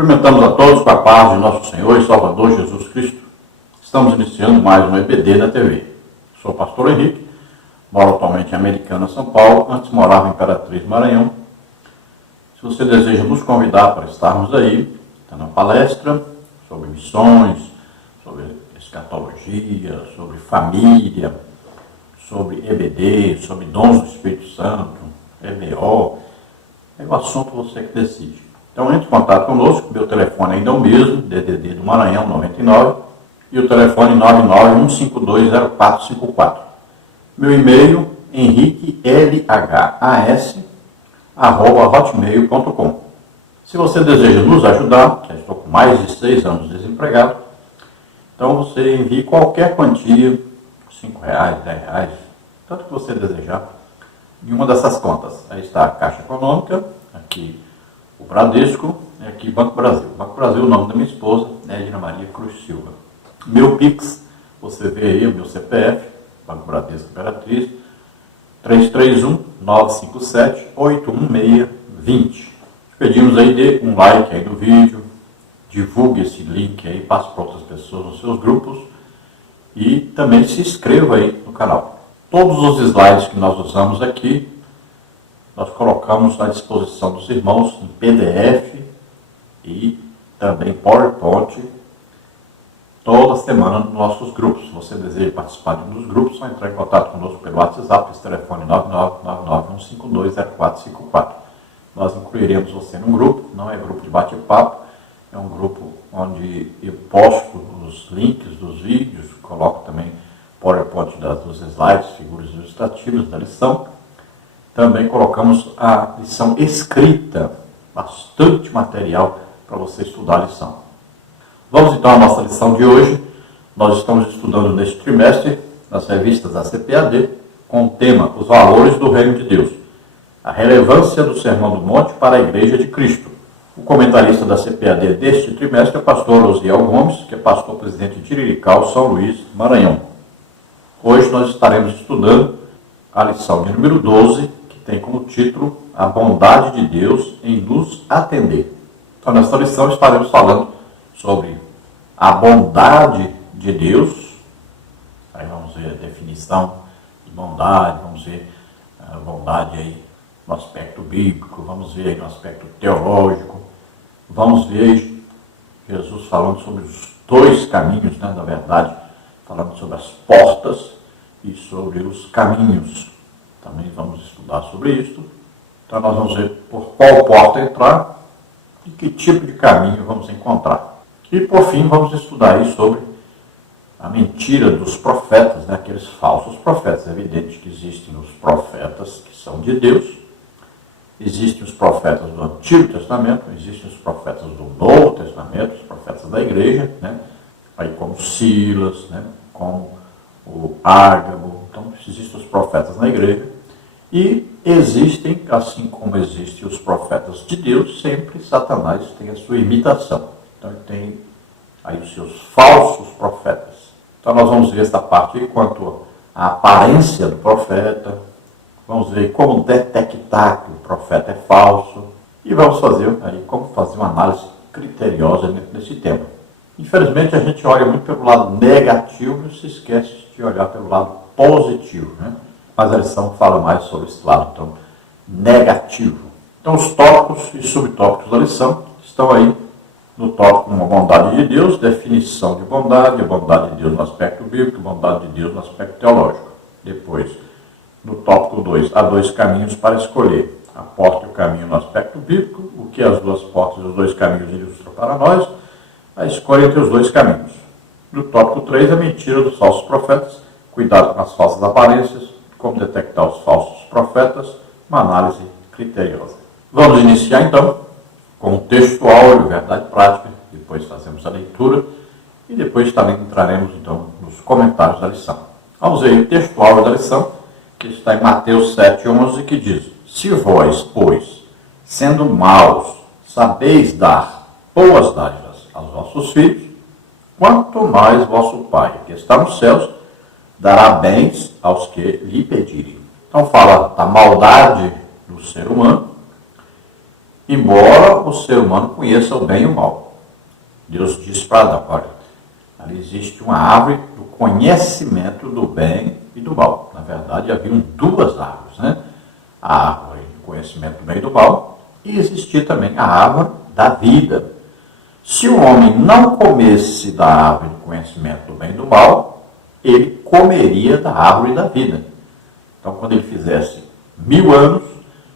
Cumprimentamos a todos com a paz de nosso Senhor e Salvador Jesus Cristo. Estamos iniciando mais um EBD na TV. Sou o pastor Henrique, moro atualmente em Americana, São Paulo, antes morava em Imperatriz, Maranhão. Se você deseja nos convidar para estarmos aí, está na palestra sobre missões, sobre escatologia, sobre família, sobre EBD, sobre dons do Espírito Santo, EBO, é o assunto você que decide. Então entre em contato conosco, meu telefone ainda é o mesmo, DDD do Maranhão 99, e o telefone 991520454. Meu e-mail, henriquelhas@hotmail.com. Se você deseja nos ajudar, já estou com mais de 6 anos desempregado, então você envie qualquer quantia, R$5, R$10, tanto que você desejar, em uma dessas contas. Aí está a Caixa Econômica, aqui o Bradesco, e aqui Banco Brasil. Banco Brasil, o nome da minha esposa, é Edna Maria Cruz Silva. Meu Pix, você vê aí o meu CPF, Banco Bradesco Imperatriz, 331-957-816-20. Pedimos aí, dê um like aí no vídeo, divulgue esse link aí, passe para outras pessoas nos seus grupos e também se inscreva aí no canal. Todos os slides que nós usamos aqui, nós colocamos à disposição dos irmãos em PDF e também PowerPoint toda semana nos nossos grupos. Se você deseja participar de um dos grupos, só entrar em contato conosco pelo WhatsApp, esse telefone 99991520454. Nós incluiremos você num grupo, não é grupo de bate-papo, é um grupo onde eu posto os links dos vídeos, coloco também PowerPoint dos slides, figuras ilustrativas da lição. Também colocamos a lição escrita, bastante material para você estudar a lição. Vamos então à nossa lição de hoje. Nós estamos estudando neste trimestre, nas revistas da CPAD, com o tema Os Valores do Reino de Deus, a relevância do Sermão do Monte para a Igreja de Cristo. O comentarista da CPAD deste trimestre é o pastor Osiel Gomes, que é pastor presidente de Tirirical, São Luís, Maranhão. Hoje nós estaremos estudando a lição de número 12, que tem como título A Bondade de Deus em nos atender. Então, nesta lição estaremos falando sobre a bondade de Deus. Aí vamos ver a definição de bondade, vamos ver a bondade aí no aspecto bíblico, vamos ver aí no aspecto teológico, vamos ver aí Jesus falando sobre os dois caminhos, né, na verdade, falando sobre as portas e sobre os caminhos. Também vamos estudar sobre isso. Então nós vamos ver por qual porta entrar e que tipo de caminho vamos encontrar. E por fim vamos estudar aí sobre a mentira dos profetas, né, aqueles falsos profetas. É evidente que existem os profetas que são de Deus, existem os profetas do Antigo Testamento, existem os profetas do Novo Testamento, os profetas da igreja, né, aí como Silas, né, como o Ágabo. Então existem os profetas na igreja e existem, assim como existem os profetas de Deus, sempre Satanás tem a sua imitação. Então ele tem aí os seus falsos profetas. Então nós vamos ver essa parte aí quanto à aparência do profeta, vamos ver como detectar que o profeta é falso e vamos fazer aí como fazer uma análise criteriosa desse tema. Infelizmente a gente olha muito pelo lado negativo e se esquece de olhar pelo lado positivo, né? Mas a lição fala mais sobre esse lado, então, negativo. Então os tópicos e subtópicos da lição estão aí no tópico 1, a bondade de Deus, definição de bondade, a bondade de Deus no aspecto bíblico, a bondade de Deus no aspecto teológico. Depois, no tópico 2, há dois caminhos para escolher, a porta e o caminho no aspecto bíblico, o que as duas portas e os dois caminhos ilustram para nós, a escolha entre os dois caminhos. No tópico 3, a mentira dos falsos profetas, cuidado com as falsas aparências, como detectar os falsos profetas, uma análise criteriosa. Vamos iniciar então com o texto áureo, verdade prática, depois fazemos a leitura e depois também entraremos então nos comentários da lição. Vamos ver o texto áureo da lição, que está em Mateus 7:11, que diz: Se vós, pois, sendo maus, sabeis dar boas dádivas aos vossos filhos, quanto mais vosso Pai, que está nos céus, dará bens aos que lhe pedirem. Então fala da maldade do ser humano embora o ser humano conheça o bem e o mal. Deus diz para Adão, olha, ali existe uma árvore do conhecimento do bem e do mal. Na verdade, haviam duas árvores, né? A árvore do conhecimento do bem e do mal, e existia também a árvore da vida. Se o homem não comesse da árvore do conhecimento do bem e do mal, ele comeria da árvore da vida. Então, quando ele fizesse 1000 anos,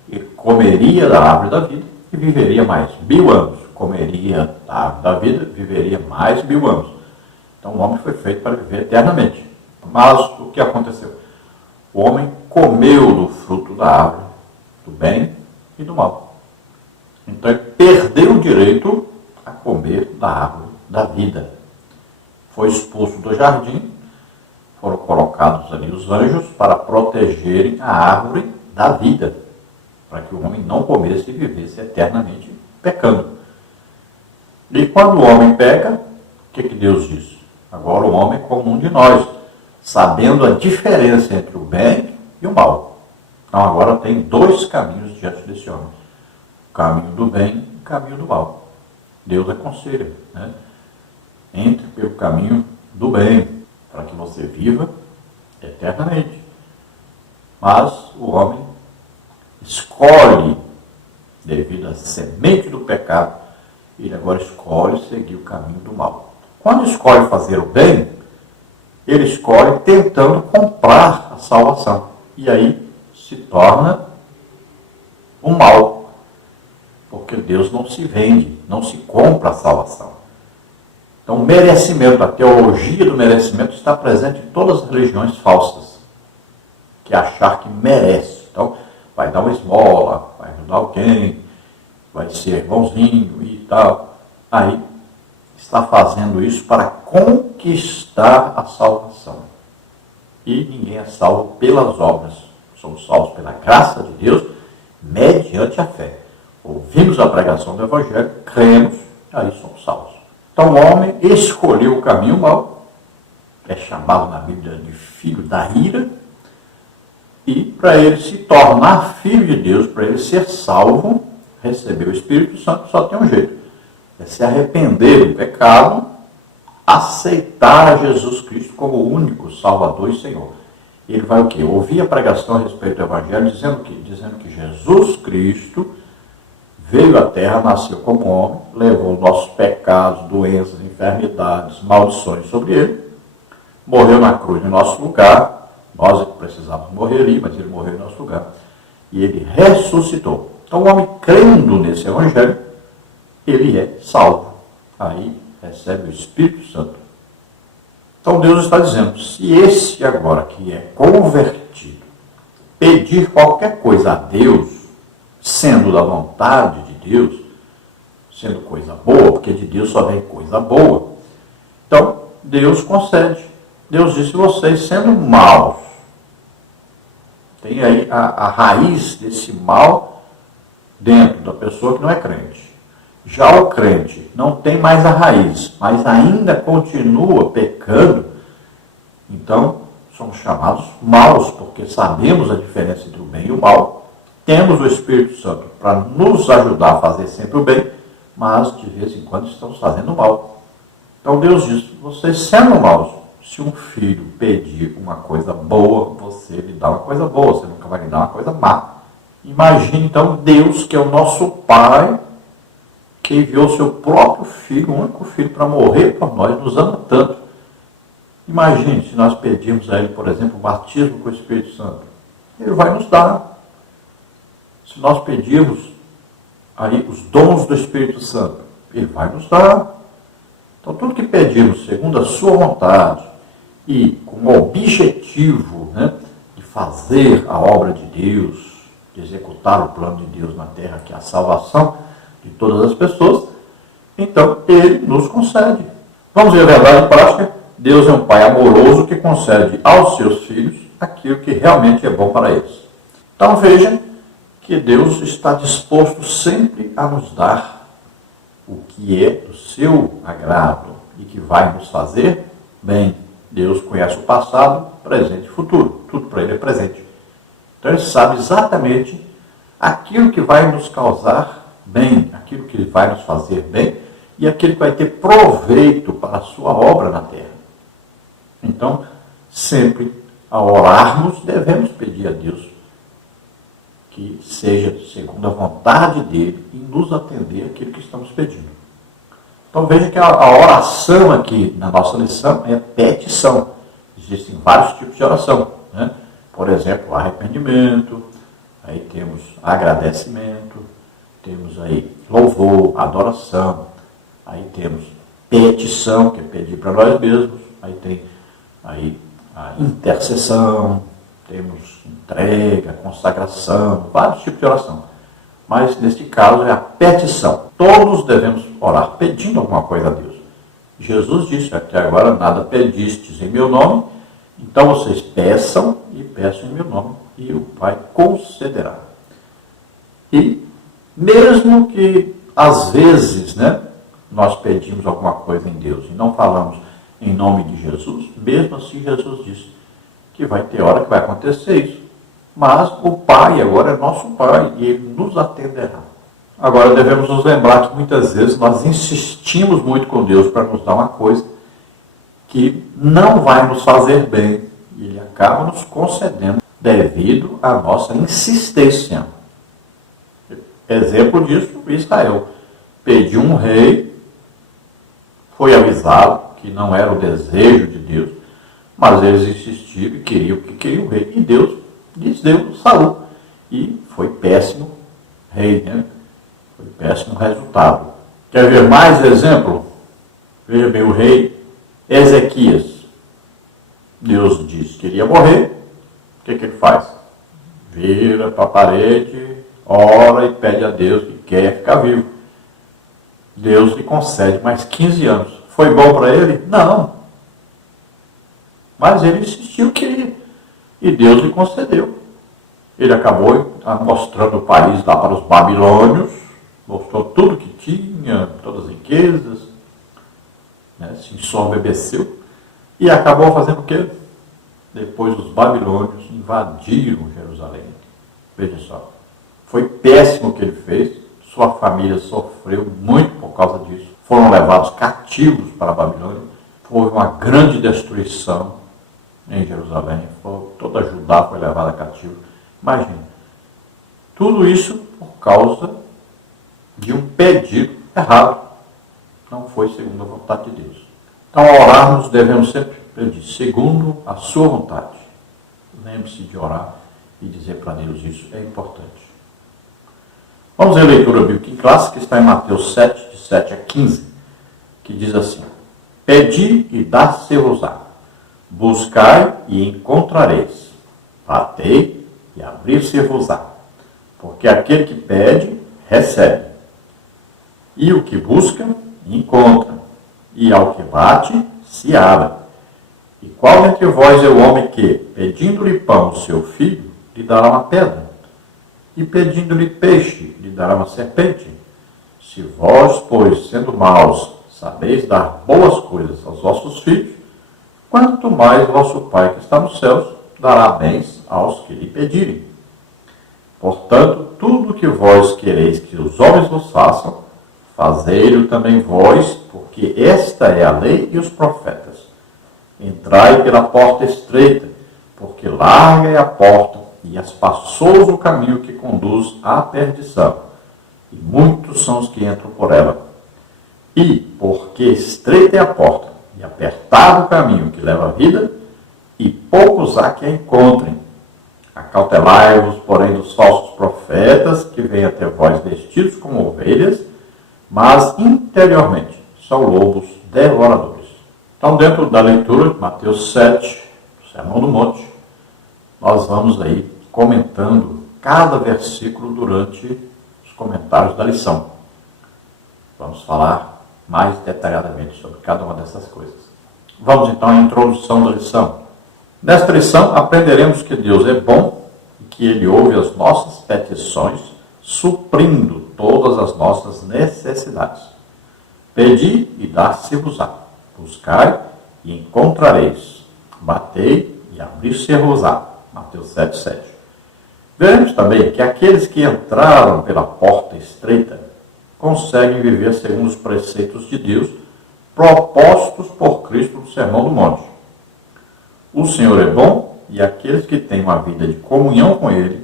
ele comeria da árvore da vida e viveria mais 1000 anos. Comeria da árvore da vida, viveria mais 1000 anos. Então, o homem foi feito para viver eternamente. Mas o que aconteceu? O homem comeu do fruto da árvore do bem e do mal. Então, ele perdeu o direito a comer da árvore da vida. Foi expulso do jardim, foram colocados ali os anjos para protegerem a árvore da vida, para que o homem não comesse e vivesse eternamente pecando. E quando o homem peca, o que Deus diz? Agora o homem é como um de nós, sabendo a diferença entre o bem e o mal. Então agora tem dois caminhos diante desse homem: o caminho do bem e o caminho do mal. Deus aconselha, né? Entre pelo caminho do bem, para que você viva eternamente. Mas o homem escolhe, devido à semente do pecado, ele agora escolhe seguir o caminho do mal. Quando escolhe fazer o bem, ele escolhe tentando comprar a salvação. E aí se torna o mal. Porque Deus não se vende, não se compra a salvação. Então, o merecimento, a teologia do merecimento está presente em todas as religiões falsas, que achar que merece. Então, vai dar uma esmola, vai ajudar alguém, vai ser bonzinho e tal. Aí, está fazendo isso para conquistar a salvação. E ninguém é salvo pelas obras. Somos salvos pela graça de Deus, mediante a fé. Ouvimos a pregação do Evangelho, cremos, aí somos salvos. Então o homem escolheu o caminho mau, que é chamado na Bíblia de filho da ira, e para ele se tornar filho de Deus, para ele ser salvo, receber o Espírito Santo, só tem um jeito: é se arrepender do pecado, aceitar a Jesus Cristo como o único Salvador e Senhor. Ele vai o quê? Ouvir a pregação a respeito do Evangelho, dizendo o quê? Dizendo que Jesus Cristo veio à Terra, nasceu como homem, levou nossos pecados, doenças, enfermidades, maldições sobre ele, morreu na cruz em nosso lugar, nós é que precisávamos morrer ali, mas ele morreu em nosso lugar, e ele ressuscitou. Então o homem, crendo nesse Evangelho, ele é salvo. Aí recebe o Espírito Santo. Então Deus está dizendo, se esse agora que é convertido pedir qualquer coisa a Deus, sendo da vontade de Deus, sendo coisa boa, porque de Deus só vem coisa boa, então Deus concede. Deus disse: vocês sendo maus, tem aí a raiz desse mal dentro da pessoa que não é crente. Já o crente não tem mais a raiz, mas ainda continua pecando, então somos chamados maus, porque sabemos a diferença entre o bem e o mal. Temos o Espírito Santo para nos ajudar a fazer sempre o bem, mas de vez em quando estamos fazendo o mal. Então Deus diz: vocês sendo maus, se um filho pedir uma coisa boa, você lhe dá uma coisa boa, você nunca vai lhe dar uma coisa má. Imagine então Deus, que é o nosso Pai, que enviou seu próprio Filho, o único Filho, para morrer por nós, nos ama tanto. Imagine se nós pedirmos a Ele, por exemplo, o batismo com o Espírito Santo. Ele vai nos dar. Se nós pedirmos aí os dons do Espírito Santo, Ele vai nos dar. Então, tudo que pedimos segundo a sua vontade e com o objetivo, né, de fazer a obra de Deus, de executar o plano de Deus na terra, que é a salvação de todas as pessoas, então Ele nos concede. Vamos ver a verdade prática? Deus é um Pai amoroso que concede aos seus filhos aquilo que realmente é bom para eles. Então veja que Deus está disposto sempre a nos dar o que é do seu agrado e que vai nos fazer bem. Deus conhece o passado, presente e futuro. Tudo para Ele é presente. Então Ele sabe exatamente aquilo que vai nos causar bem, aquilo que vai nos fazer bem e aquilo que vai ter proveito para a sua obra na terra. Então, sempre ao orarmos, devemos pedir a Deus que seja segundo a vontade dele e nos atender aquilo que estamos pedindo. Então veja que a oração aqui na nossa lição é petição. Existem vários tipos de oração, né? Por exemplo, arrependimento, aí temos agradecimento, temos aí louvor, adoração, aí temos petição, que é pedir para nós mesmos, aí tem aí a intercessão, temos entrega, consagração, vários tipos de oração. Mas neste caso é a petição. Todos devemos orar pedindo alguma coisa a Deus. Jesus disse, até agora nada pedistes em meu nome, então vocês peçam e peçam em meu nome, e o Pai concederá. E mesmo que às vezes, nós pedimos alguma coisa em Deus e não falamos em nome de Jesus, mesmo assim Jesus disse que vai ter hora que vai acontecer isso. Mas o Pai agora é nosso Pai e Ele nos atenderá. Agora devemos nos lembrar que muitas vezes nós insistimos muito com Deus para nos dar uma coisa que não vai nos fazer bem e Ele acaba nos concedendo devido à nossa insistência. Exemplo disso, Israel. Pediu um rei, foi avisado que não era o desejo de Deus, mas eles insistiram e queriam o rei. E Deus lhes deu Saul. E foi péssimo rei, Foi péssimo resultado. Quer ver mais exemplo? Veja bem, o rei Ezequias. Deus disse que ele ia morrer. O que ele faz? Vira para a parede, ora e pede a Deus que quer ficar vivo. Deus lhe concede mais 15 anos. Foi bom para ele? Não. Mas ele insistiu que queria. E Deus lhe concedeu. Ele acabou mostrando o país lá para os babilônios, mostrou tudo que tinha, todas as riquezas, se ensoberbeceu, e acabou fazendo o quê? Depois os babilônios invadiram Jerusalém. Veja só, foi péssimo o que ele fez, sua família sofreu muito por causa disso, foram levados cativos para a Babilônia, houve uma grande destruição em Jerusalém, toda Judá foi levada cativo. Imagina, tudo isso por causa de um pedido errado, não foi segundo a vontade de Deus. Então, ao orarmos, devemos sempre pedir segundo a sua vontade. Lembre-se de orar e dizer para Deus isso, é importante. Vamos ver a leitura bíblica em classe, que está em Mateus 7, de 7 a 15, que diz assim: Pedi e dar-se-vos-á, buscai e encontrareis, batei e abrir-se-vos-á, porque aquele que pede, recebe, e o que busca, encontra, e ao que bate, se abre. E qual entre vós é o homem que, pedindo-lhe pão ao seu filho, lhe dará uma pedra? E pedindo-lhe peixe, lhe dará uma serpente? Se vós, pois, sendo maus, sabeis dar boas coisas aos vossos filhos, quanto mais vosso Pai que está nos céus dará bens aos que lhe pedirem. Portanto, tudo que vós quereis que os homens vos façam, fazei-o também vós, porque esta é a lei e os profetas. Entrai pela porta estreita, porque larga é a porta e espaçoso o caminho que conduz à perdição, e muitos são os que entram por ela. E, porque estreita é a porta e apertado o caminho que leva à vida, e poucos há que a encontrem. Acautelai-vos, porém, dos falsos profetas, que vêm até vós vestidos como ovelhas, mas interiormente são lobos devoradores. Então, dentro da leitura de Mateus 7, Sermão do Monte, nós vamos aí comentando cada versículo durante os comentários da lição. Vamos falar mais detalhadamente sobre cada uma dessas coisas. Vamos então à introdução da lição. Nesta lição aprenderemos que Deus é bom e que Ele ouve as nossas petições, suprindo todas as nossas necessidades. Pedi e dar-se-vos-á, buscai e encontrareis, batei e abrir-se-vos-á. Mateus 7, 7. Veremos também que aqueles que entraram pela porta estreita conseguem viver segundo os preceitos de Deus propostos por Cristo no Sermão do Monte. O Senhor é bom e aqueles que têm uma vida de comunhão com Ele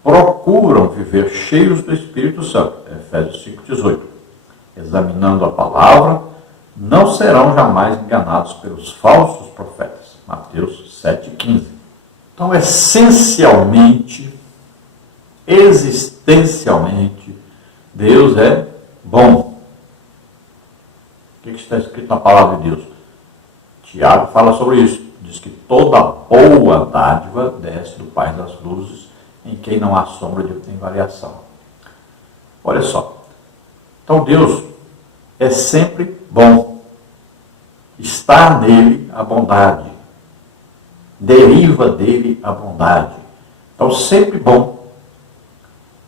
procuram viver cheios do Espírito Santo. Efésios 5,18. Examinando a palavra, não serão jamais enganados pelos falsos profetas. Mateus 7,15. Então, essencialmente, existencialmente, Deus é bom. O que está escrito na palavra de Deus? Tiago fala sobre isso. Diz que toda boa dádiva desce do Pai das luzes, em quem não há sombra de variação. Olha só. Então Deus é sempre bom. Está nele a bondade. Deriva dele a bondade. Então sempre bom.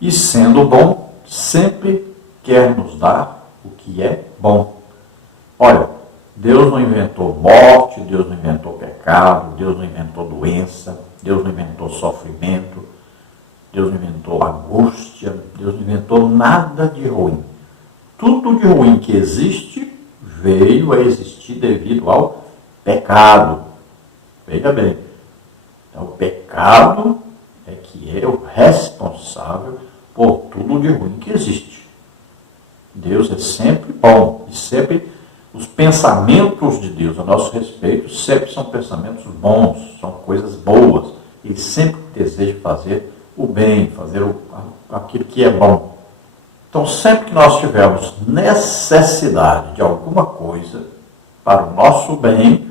E sendo bom, sempre quer nos dar o que é bom. Olha, Deus não inventou morte, Deus não inventou pecado, Deus não inventou doença, Deus não inventou sofrimento, Deus não inventou angústia, Deus não inventou nada de ruim. Tudo de ruim que existe veio a existir devido ao pecado. Veja bem, então, o pecado é que é o responsável por tudo de ruim que existe. Deus é sempre bom e sempre os pensamentos de Deus a nosso respeito sempre são pensamentos bons, são coisas boas. Ele sempre deseja fazer o bem, fazer aquilo que é bom. Então, sempre que nós tivermos necessidade de alguma coisa para o nosso bem,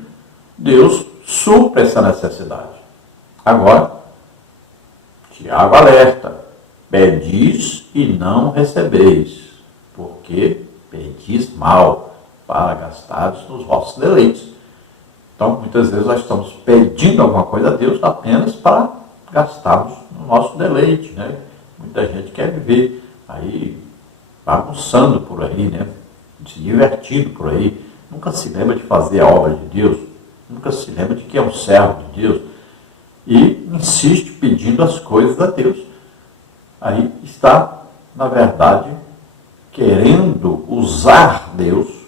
Deus supra essa necessidade. Agora, Tiago alerta: pedis e não recebeis, porque pedis mal, para gastares nos vossos deleites. Então, muitas vezes nós estamos pedindo alguma coisa a Deus apenas para gastarmos no nosso deleite, né? Muita gente quer viver aí bagunçando por aí, né? Se divertindo por aí. Nunca se lembra de fazer a obra de Deus. Nunca se lembra de que é um servo de Deus. E insiste pedindo as coisas a Deus. Aí está, na verdade, querendo usar Deus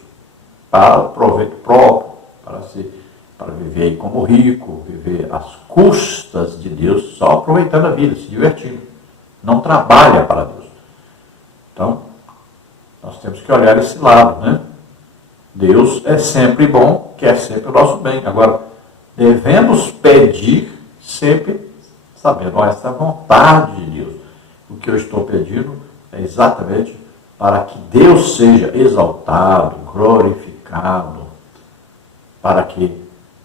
para proveito próprio, para viver aí como rico, viver às custas de Deus, só aproveitando a vida, se divertindo. Não trabalha para Deus. Então, nós temos que olhar esse lado, né? Deus é sempre bom, quer sempre o nosso bem. Agora, devemos pedir sempre sabendo, essa é a vontade de Deus. O que eu estou pedindo é exatamente para que Deus seja exaltado, glorificado, para que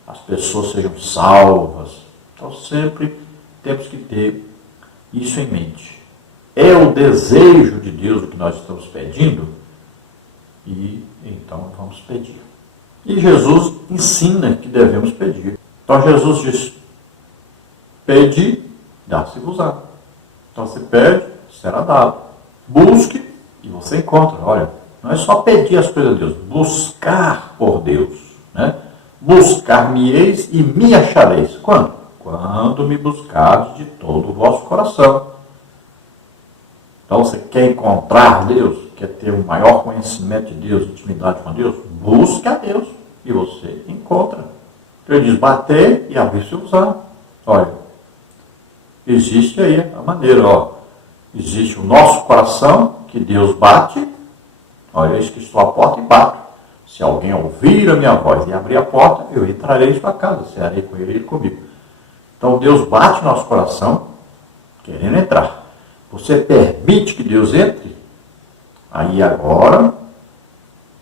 as pessoas sejam salvas. Então sempre temos que ter isso em mente. É o desejo de Deus o que nós estamos pedindo? E então vamos pedir. E Jesus ensina que devemos pedir. Então Jesus diz: pedi, dá-se-vos-á. Então você pede, será dado. Busque e você encontra. Olha, não é só pedir as coisas a Deus, buscar por Deus, né? Buscar-me-eis e me achareis. Quando? Quando me buscardes de todo o vosso coração. Então você quer encontrar Deus, quer ter um maior conhecimento de Deus, intimidade com Deus, busque a Deus e você encontra. Ele diz: bater e abrir-se-vos-á. Olha, existe aí a maneira, ó. Existe o nosso coração, que Deus bate. Olha, eis que estou à porta e bato. Se alguém ouvir a minha voz e abrir a porta, eu entrarei em sua casa, cearei com ele e ele comigo. Então Deus bate no nosso coração, querendo entrar. Você permite que Deus entre? Aí agora,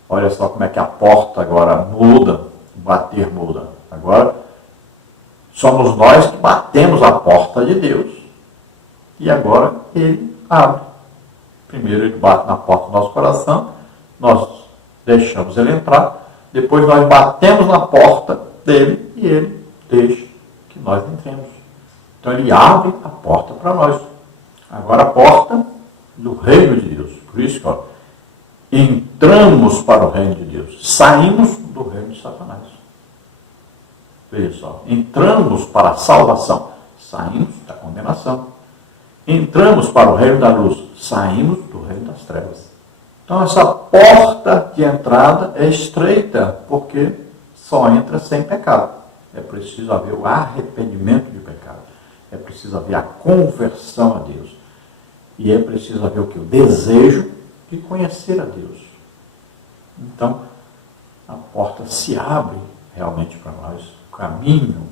olha só como é que a porta agora muda, o bater muda. Agora, somos nós que batemos a porta de Deus. E agora ele abre. Primeiro ele bate na porta do nosso coração, nós deixamos ele entrar, depois nós batemos na porta dele e ele deixa que nós entremos. Então ele abre a porta para nós. Agora a porta do reino de Deus. Por isso que, ó, entramos para o reino de Deus, saímos do reino de Satanás. Veja só, entramos para a salvação, saímos da condenação. Entramos para o reino da luz, saímos do reino das trevas. Então essa porta de entrada é estreita, porque só entra sem pecado. É preciso haver o arrependimento de pecado. É preciso haver a conversão a Deus. E é preciso haver o que? O desejo de conhecer a Deus. Então, a porta se abre realmente para nós. O caminho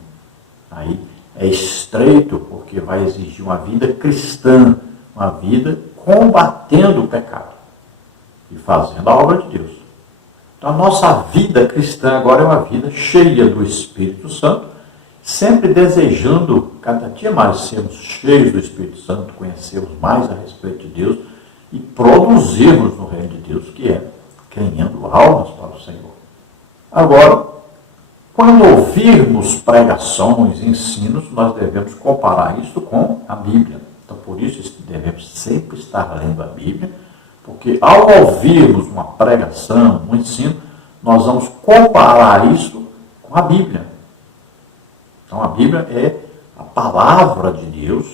aí é estreito, porque vai exigir uma vida cristã, uma vida combatendo o pecado e fazendo a obra de Deus. Então, a nossa vida cristã agora é uma vida cheia do Espírito Santo, sempre desejando cada dia mais sermos cheios do Espírito Santo, conhecermos mais a respeito de Deus e produzirmos no reino de Deus, que é ganhando almas para o Senhor. Agora, quando ouvirmos pregações, ensinos, nós devemos comparar isso com a Bíblia. Então, por isso, devemos sempre estar lendo a Bíblia, porque ao ouvirmos uma pregação, um ensino, nós vamos comparar isso com a Bíblia. Então, a Bíblia é a palavra de Deus,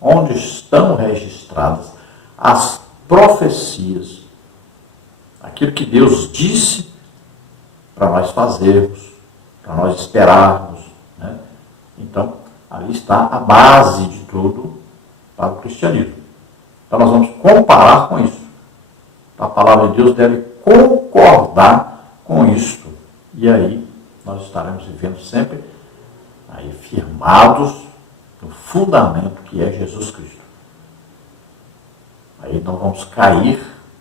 onde estão registradas as profecias, aquilo que Deus disse para nós fazermos, para nós esperarmos, né? Então, ali está a base de tudo para o cristianismo. Então, nós vamos comparar com isso. A palavra de Deus deve concordar com isto. E aí, nós estaremos vivendo sempre aí firmados no fundamento que é Jesus Cristo. Aí não vamos cair,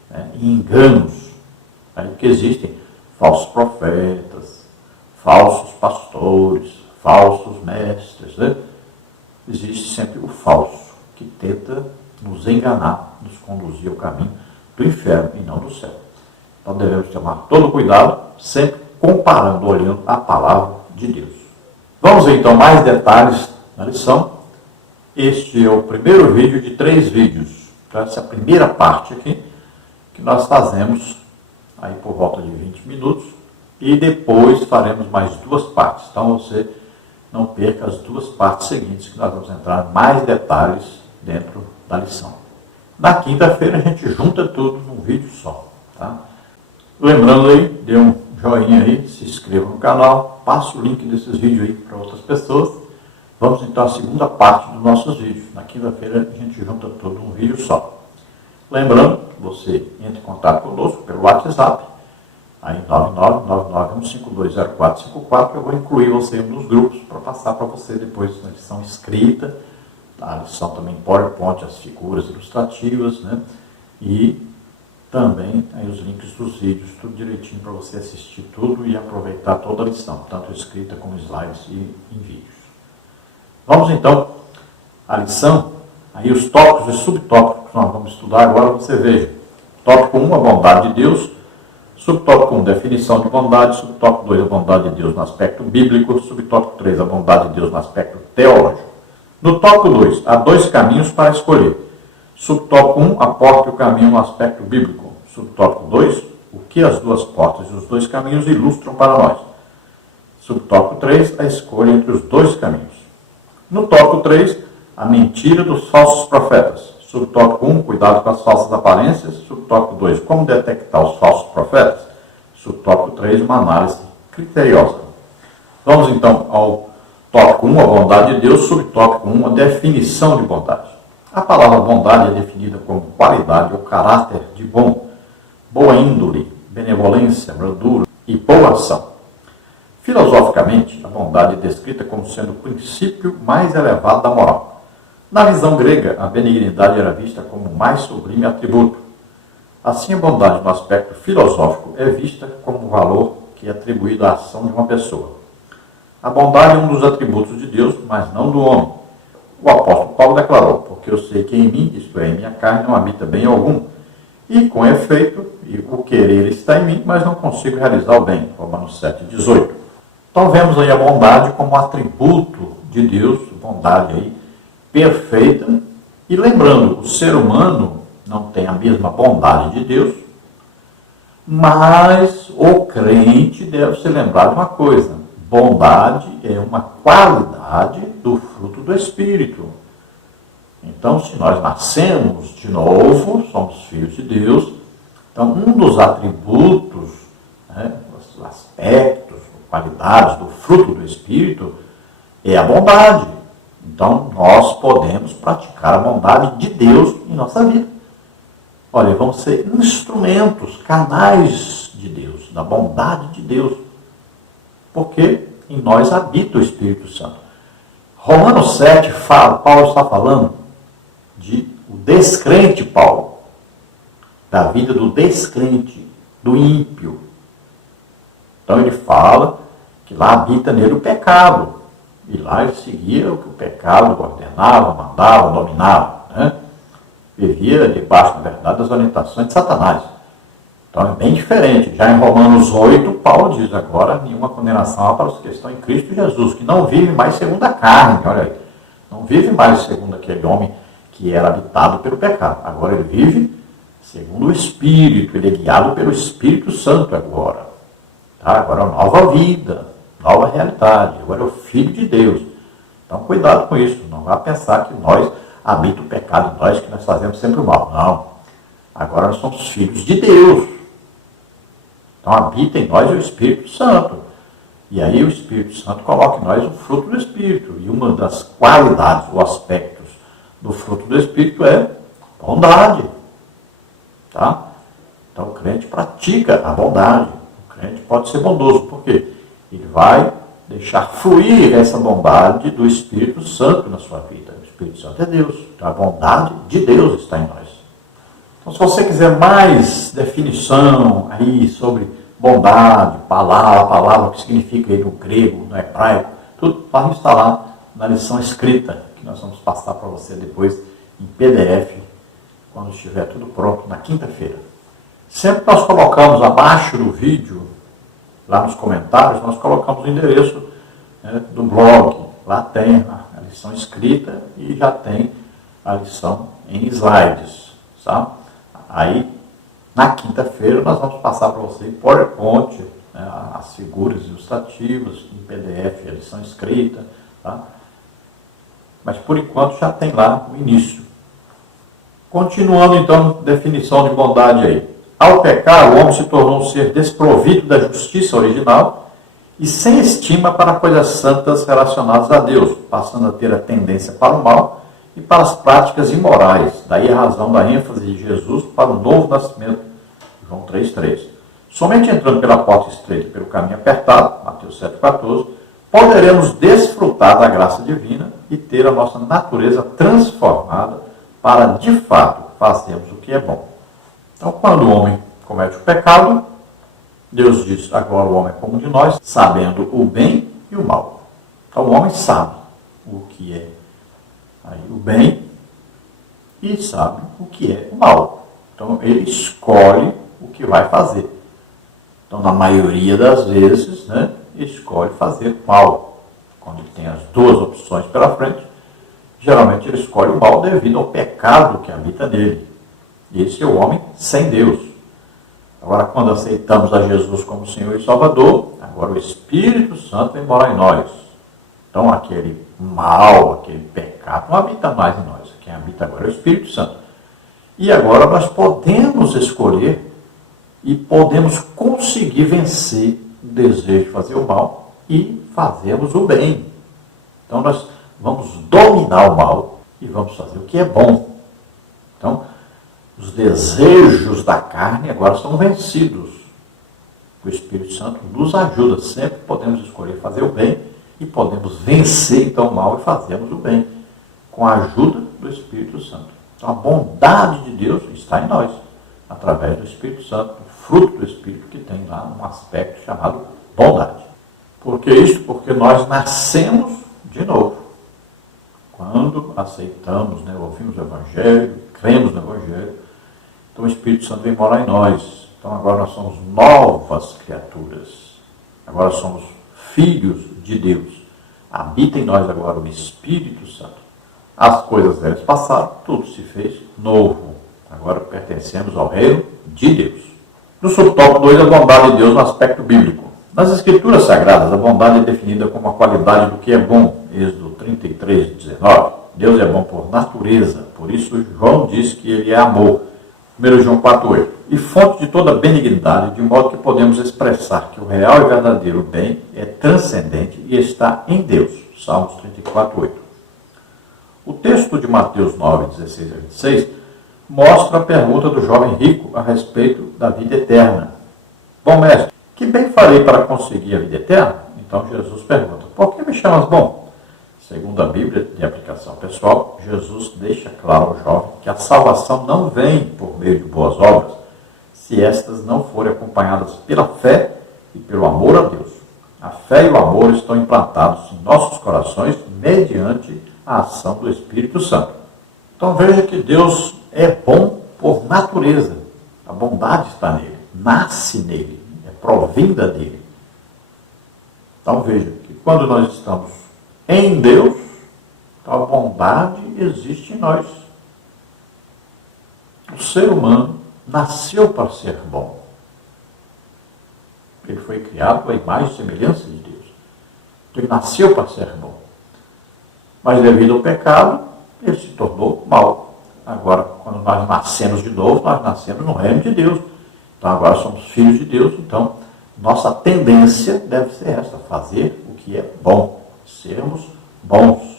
né, em enganos, aí, porque existem falsos profetas, falsos pastores, falsos mestres, né? Existe sempre o falso, que tenta nos enganar, nos conduzir ao caminho do inferno e não do céu. Então devemos tomar todo cuidado, sempre comparando, olhando a palavra de Deus. Vamos ver então mais detalhes na lição. Este é o primeiro vídeo de 3 vídeos. Então, essa é a primeira parte aqui, que nós fazemos aí por volta de 20 minutos, e depois faremos mais 2 partes. Então você não perca as 2 partes seguintes, que nós vamos entrar em mais detalhes dentro da lição. Na quinta-feira a gente junta tudo num vídeo só, tá? Lembrando aí, dê um joinha aí, se inscreva no canal, passe o link desses vídeos aí para outras pessoas. Vamos então à segunda parte dos nossos vídeos. Na quinta-feira a gente junta tudo num vídeo só. Lembrando que você entra em contato conosco pelo WhatsApp, aí 99991520454, eu vou incluir você nos grupos para passar para você depois na lição escrita, a lição também PowerPoint, as figuras ilustrativas, né? E também aí os links dos vídeos, tudo direitinho para você assistir tudo e aproveitar toda a lição, tanto escrita como slides e em vídeos. Vamos então à lição, aí os tópicos e subtópicos que nós vamos estudar agora, você veja. Tópico 1, a bondade de Deus. Subtópico 1, definição de bondade. Subtópico 2, a bondade de Deus no aspecto bíblico. Subtópico 3, a bondade de Deus no aspecto teológico. No tópico 2, há 2 caminhos para escolher. Subtópico 1, a porta e o caminho no aspecto bíblico. Subtópico 2, o que as 2 portas e os 2 caminhos ilustram para nós. Subtópico 3, a escolha entre os 2 caminhos. No tópico 3, a mentira dos falsos profetas. Subtópico 1, cuidado com as falsas aparências. Subtópico 2, como detectar os falsos profetas. Subtópico 3, uma análise criteriosa. Vamos então ao tópico 1, a bondade de Deus. Subtópico 1, a definição de bondade. A palavra bondade é definida como qualidade ou caráter de bom, boa índole, benevolência, brandura e boa ação. Filosoficamente, a bondade é descrita como sendo o princípio mais elevado da moral. Na visão grega, a benignidade era vista como o mais sublime atributo. Assim, a bondade no aspecto filosófico é vista como um valor que é atribuído à ação de uma pessoa. A bondade é um dos atributos de Deus, mas não do homem. O apóstolo Paulo declarou: porque eu sei que em mim, isto é, em minha carne, não habita bem algum. E, com efeito, o querer está em mim, mas não consigo realizar o bem. Romanos 7,18. Então, vemos aí a bondade como atributo de Deus, bondade aí perfeita. E lembrando, o ser humano não tem a mesma bondade de Deus, mas o crente deve se lembrar de uma coisa: bondade é uma qualidade do fruto do Espírito. Então, se nós nascemos de novo, somos filhos de Deus, Então, um dos atributos, né, os aspectos, qualidades do fruto do Espírito é a bondade. Então, nós podemos praticar a bondade de Deus em nossa vida. Olha, vamos ser instrumentos, canais de Deus, da bondade de Deus. Porque em nós habita o Espírito Santo. Romanos 7 fala, Paulo está falando o descrente Paulo, da vida do descrente, do ímpio. Então ele fala que lá habita nele o pecado. E lá ele seguia o que o pecado ordenava, mandava, dominava. Né? Vivia debaixo, na verdade, das orientações de Satanás. Então é bem diferente. Já em Romanos 8, Paulo diz agora, nenhuma condenação há para os que estão em Cristo Jesus, que não vive mais segundo a carne, olha aí. Não vive mais segundo aquele homem que era habitado pelo pecado. Agora ele vive segundo o Espírito, ele é guiado pelo Espírito Santo agora. Tá? Agora é uma nova vida, nova realidade, agora é o Filho de Deus. Então cuidado com isso, não vá pensar que nós habita o pecado em nós, que nós fazemos sempre o mal. Não. Agora nós somos filhos de Deus. Então habita em nós o Espírito Santo. E aí o Espírito Santo coloca em nós o fruto do Espírito. E uma das qualidades ou aspectos do fruto do Espírito é bondade. Tá? Então o crente pratica a bondade. O crente pode ser bondoso. Por quê? Ele vai deixar fluir essa bondade do Espírito Santo na sua vida. O Espírito Santo é Deus. Então a bondade de Deus está em nós. Então, se você quiser mais definição aí sobre bondade, palavra que significa aí no grego, no hebraico, tudo pode estar lá na lição escrita, que nós vamos passar para você depois em PDF, quando estiver tudo pronto, na quinta-feira. Sempre nós colocamos abaixo do vídeo, lá nos comentários, nós colocamos o endereço, né, do blog. Lá tem a lição escrita e já tem a lição em slides, tá? Aí, na quinta-feira, nós vamos passar para você em PowerPoint, né, as figuras ilustrativas, em PDF, a lição escrita, tá? Mas, por enquanto, já tem lá o início. Continuando, então, definição de bondade aí. Ao pecar, o homem se tornou um ser desprovido da justiça original e sem estima para coisas santas relacionadas a Deus, passando a ter a tendência para o mal e para as práticas imorais. Daí a razão da ênfase de Jesus para o novo nascimento, João 3,3. Somente entrando pela porta estreita e pelo caminho apertado, Mateus 7,14, poderemos desfrutar da graça divina e ter a nossa natureza transformada para, de fato, fazermos o que é bom. Então, quando o homem comete o pecado, Deus diz, agora o homem é como de nós, sabendo o bem e o mal. Então, o homem sabe o que é aí o bem e sabe o que é o mal. Então, ele escolhe o que vai fazer. Então, na maioria das vezes, né, escolhe fazer o mal. Quando ele tem as duas opções pela frente, geralmente ele escolhe o mal devido ao pecado que habita nele. E esse é o homem sem Deus. Agora, quando aceitamos a Jesus como Senhor e Salvador, agora o Espírito Santo vem morar em nós. Então, aquele mal, aquele pecado, não habita mais em nós. Quem habita agora é o Espírito Santo. E agora nós podemos escolher e podemos conseguir vencer o desejo de fazer o mal e fazermos o bem. Então, nós vamos dominar o mal e vamos fazer o que é bom. Então, os desejos da carne agora são vencidos. O Espírito Santo nos ajuda. Sempre podemos escolher fazer o bem e podemos vencer então o mal e fazermos o bem com a ajuda do Espírito Santo. Então a bondade de Deus está em nós, através do Espírito Santo, o fruto do Espírito que tem lá um aspecto chamado bondade. Por que isso? Porque nós nascemos de novo. Quando aceitamos, né, ouvimos o Evangelho, cremos no Evangelho, então o Espírito Santo vem morar em nós. Então agora nós somos novas criaturas. Agora somos filhos de Deus. Habita em nós agora o Espírito Santo. As coisas velhas passaram, tudo se fez novo. Agora pertencemos ao reino de Deus. No subtópico 2, a bondade de Deus no aspecto bíblico. Nas Escrituras Sagradas, a bondade é definida como a qualidade do que é bom. Êxodo 33, 19. Deus é bom por natureza. Por isso, João diz que ele é amor. 1 João 4,8. E fonte de toda benignidade, de modo que podemos expressar que o real e verdadeiro bem é transcendente e está em Deus. Salmos 34,8. O texto de Mateus 9, 16 a 26 mostra a pergunta do jovem rico a respeito da vida eterna. Bom mestre, que bem farei para conseguir a vida eterna? Então Jesus pergunta, por que me chamas bom? Segundo a Bíblia de aplicação pessoal, Jesus deixa claro ao jovem que a salvação não vem por meio de boas obras, se estas não forem acompanhadas pela fé e pelo amor a Deus. A fé e o amor estão implantados em nossos corações mediante a ação do Espírito Santo. Então veja que Deus é bom por natureza. A bondade está nele, nasce nele, é provinda dele. Então veja que quando nós estamos em Deus, a bondade existe em nós. O ser humano nasceu para ser bom. Ele foi criado à imagem e semelhança de Deus. Ele nasceu para ser bom. Mas devido ao pecado, ele se tornou mal. Agora, quando nós nascemos de novo, nós nascemos no reino de Deus. Então agora somos filhos de Deus. Então, nossa tendência deve ser essa, fazer o que é bom. Sermos bons,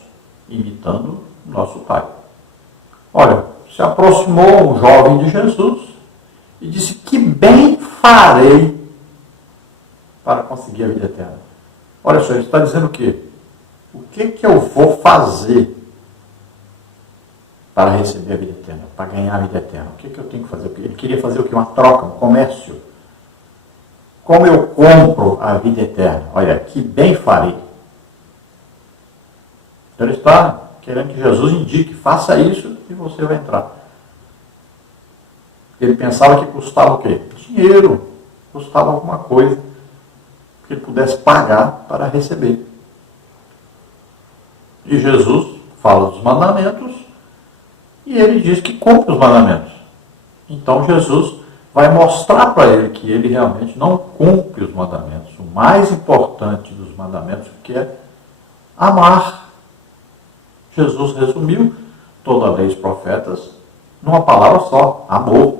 imitando nosso Pai. Olha, se aproximou um jovem de Jesus e disse, que bem farei para conseguir a vida eterna. Olha só, ele está dizendo o quê? O que eu vou fazer para receber a vida eterna, para ganhar a vida eterna? O que eu tenho que fazer? Ele queria fazer o quê? Uma troca, um comércio. Como eu compro a vida eterna? Olha, que bem farei. Então ele está querendo que Jesus indique, faça isso e você vai entrar. Ele pensava que custava o quê? Dinheiro, custava alguma coisa que ele pudesse pagar para receber. E Jesus fala dos mandamentos e ele diz que cumpre os mandamentos. Então Jesus vai mostrar para ele que ele realmente não cumpre os mandamentos. O mais importante dos mandamentos que é amar. Jesus resumiu toda a lei dos profetas numa palavra só, amor.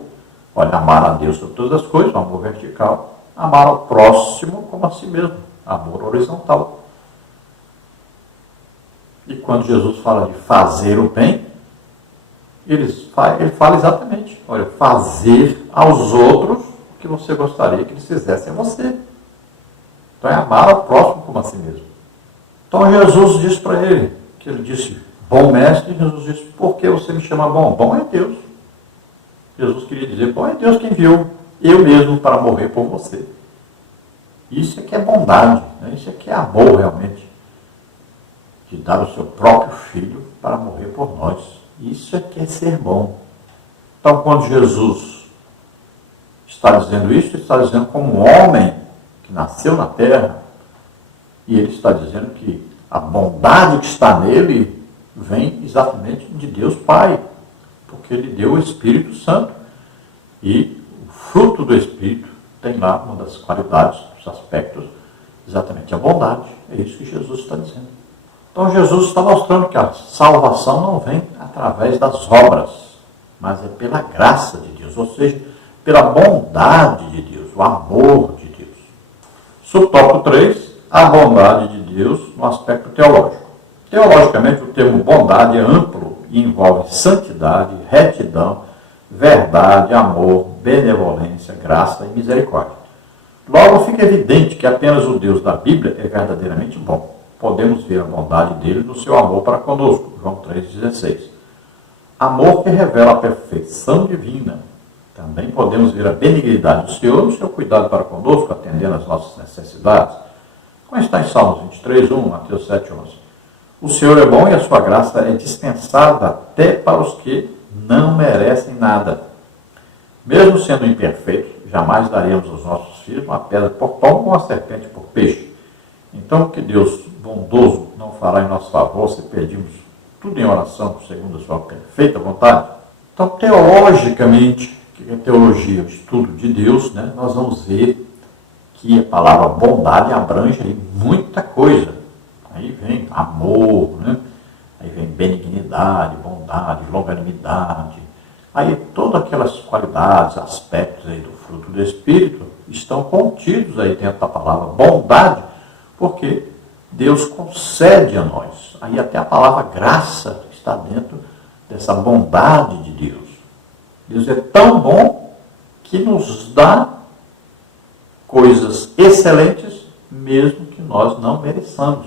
Olha, amar a Deus sobre todas as coisas, amor vertical. Amar ao próximo como a si mesmo, amor horizontal. E quando Jesus fala de fazer o bem, ele fala exatamente, olha, fazer aos outros o que você gostaria que eles fizessem a você. Então é amar ao próximo como a si mesmo. Então Jesus disse para ele, que ele disse, bom mestre, Jesus disse, por que você me chama bom? Bom é Deus. Jesus queria dizer, bom é Deus que enviou eu mesmo para morrer por você. Isso é que é bondade, né? Isso é que é amor realmente. De dar o seu próprio filho para morrer por nós. Isso é que é ser bom. Então, quando Jesus está dizendo isso, ele está dizendo como um homem que nasceu na terra, e ele está dizendo que a bondade que está nele vem exatamente de Deus Pai, porque ele deu o Espírito Santo. E o fruto do Espírito tem lá uma das qualidades, dos aspectos, exatamente a bondade. É isso que Jesus está dizendo. Então Jesus está mostrando que a salvação não vem através das obras, mas é pela graça de Deus, ou seja, pela bondade de Deus, o amor de Deus. Subtópico 3, a bondade de Deus no aspecto teológico. Teologicamente, o termo bondade é amplo e envolve santidade, retidão, verdade, amor, benevolência, graça e misericórdia. Logo fica evidente que apenas o Deus da Bíblia é verdadeiramente bom. Podemos ver a bondade dele no seu amor para conosco, João 3,16. Amor que revela a perfeição divina. Também podemos ver a benignidade do Senhor no seu cuidado para conosco, atendendo às nossas necessidades. Como está em Salmos 23, 1, Mateus 7, 11. O Senhor é bom e a sua graça é dispensada até para os que não merecem nada. Mesmo sendo imperfeitos, jamais daremos aos nossos filhos uma pedra por pão ou uma serpente por peixe. Então, que Deus bondoso não fará em nosso favor se pedimos tudo em oração, segundo a sua perfeita vontade? Então, teologicamente, que é teologia, o estudo de Deus, né, nós vamos ver que a palavra bondade abrange aí muita coisa. Aí vem amor, né? Aí vem benignidade, bondade, longanimidade, Aí todas aquelas qualidades, aspectos aí do fruto do Espírito estão contidos aí dentro da palavra bondade, porque Deus concede a nós. Aí até a palavra graça está dentro dessa bondade de Deus. Deus é tão bom que nos dá coisas excelentes, mesmo que nós não mereçamos.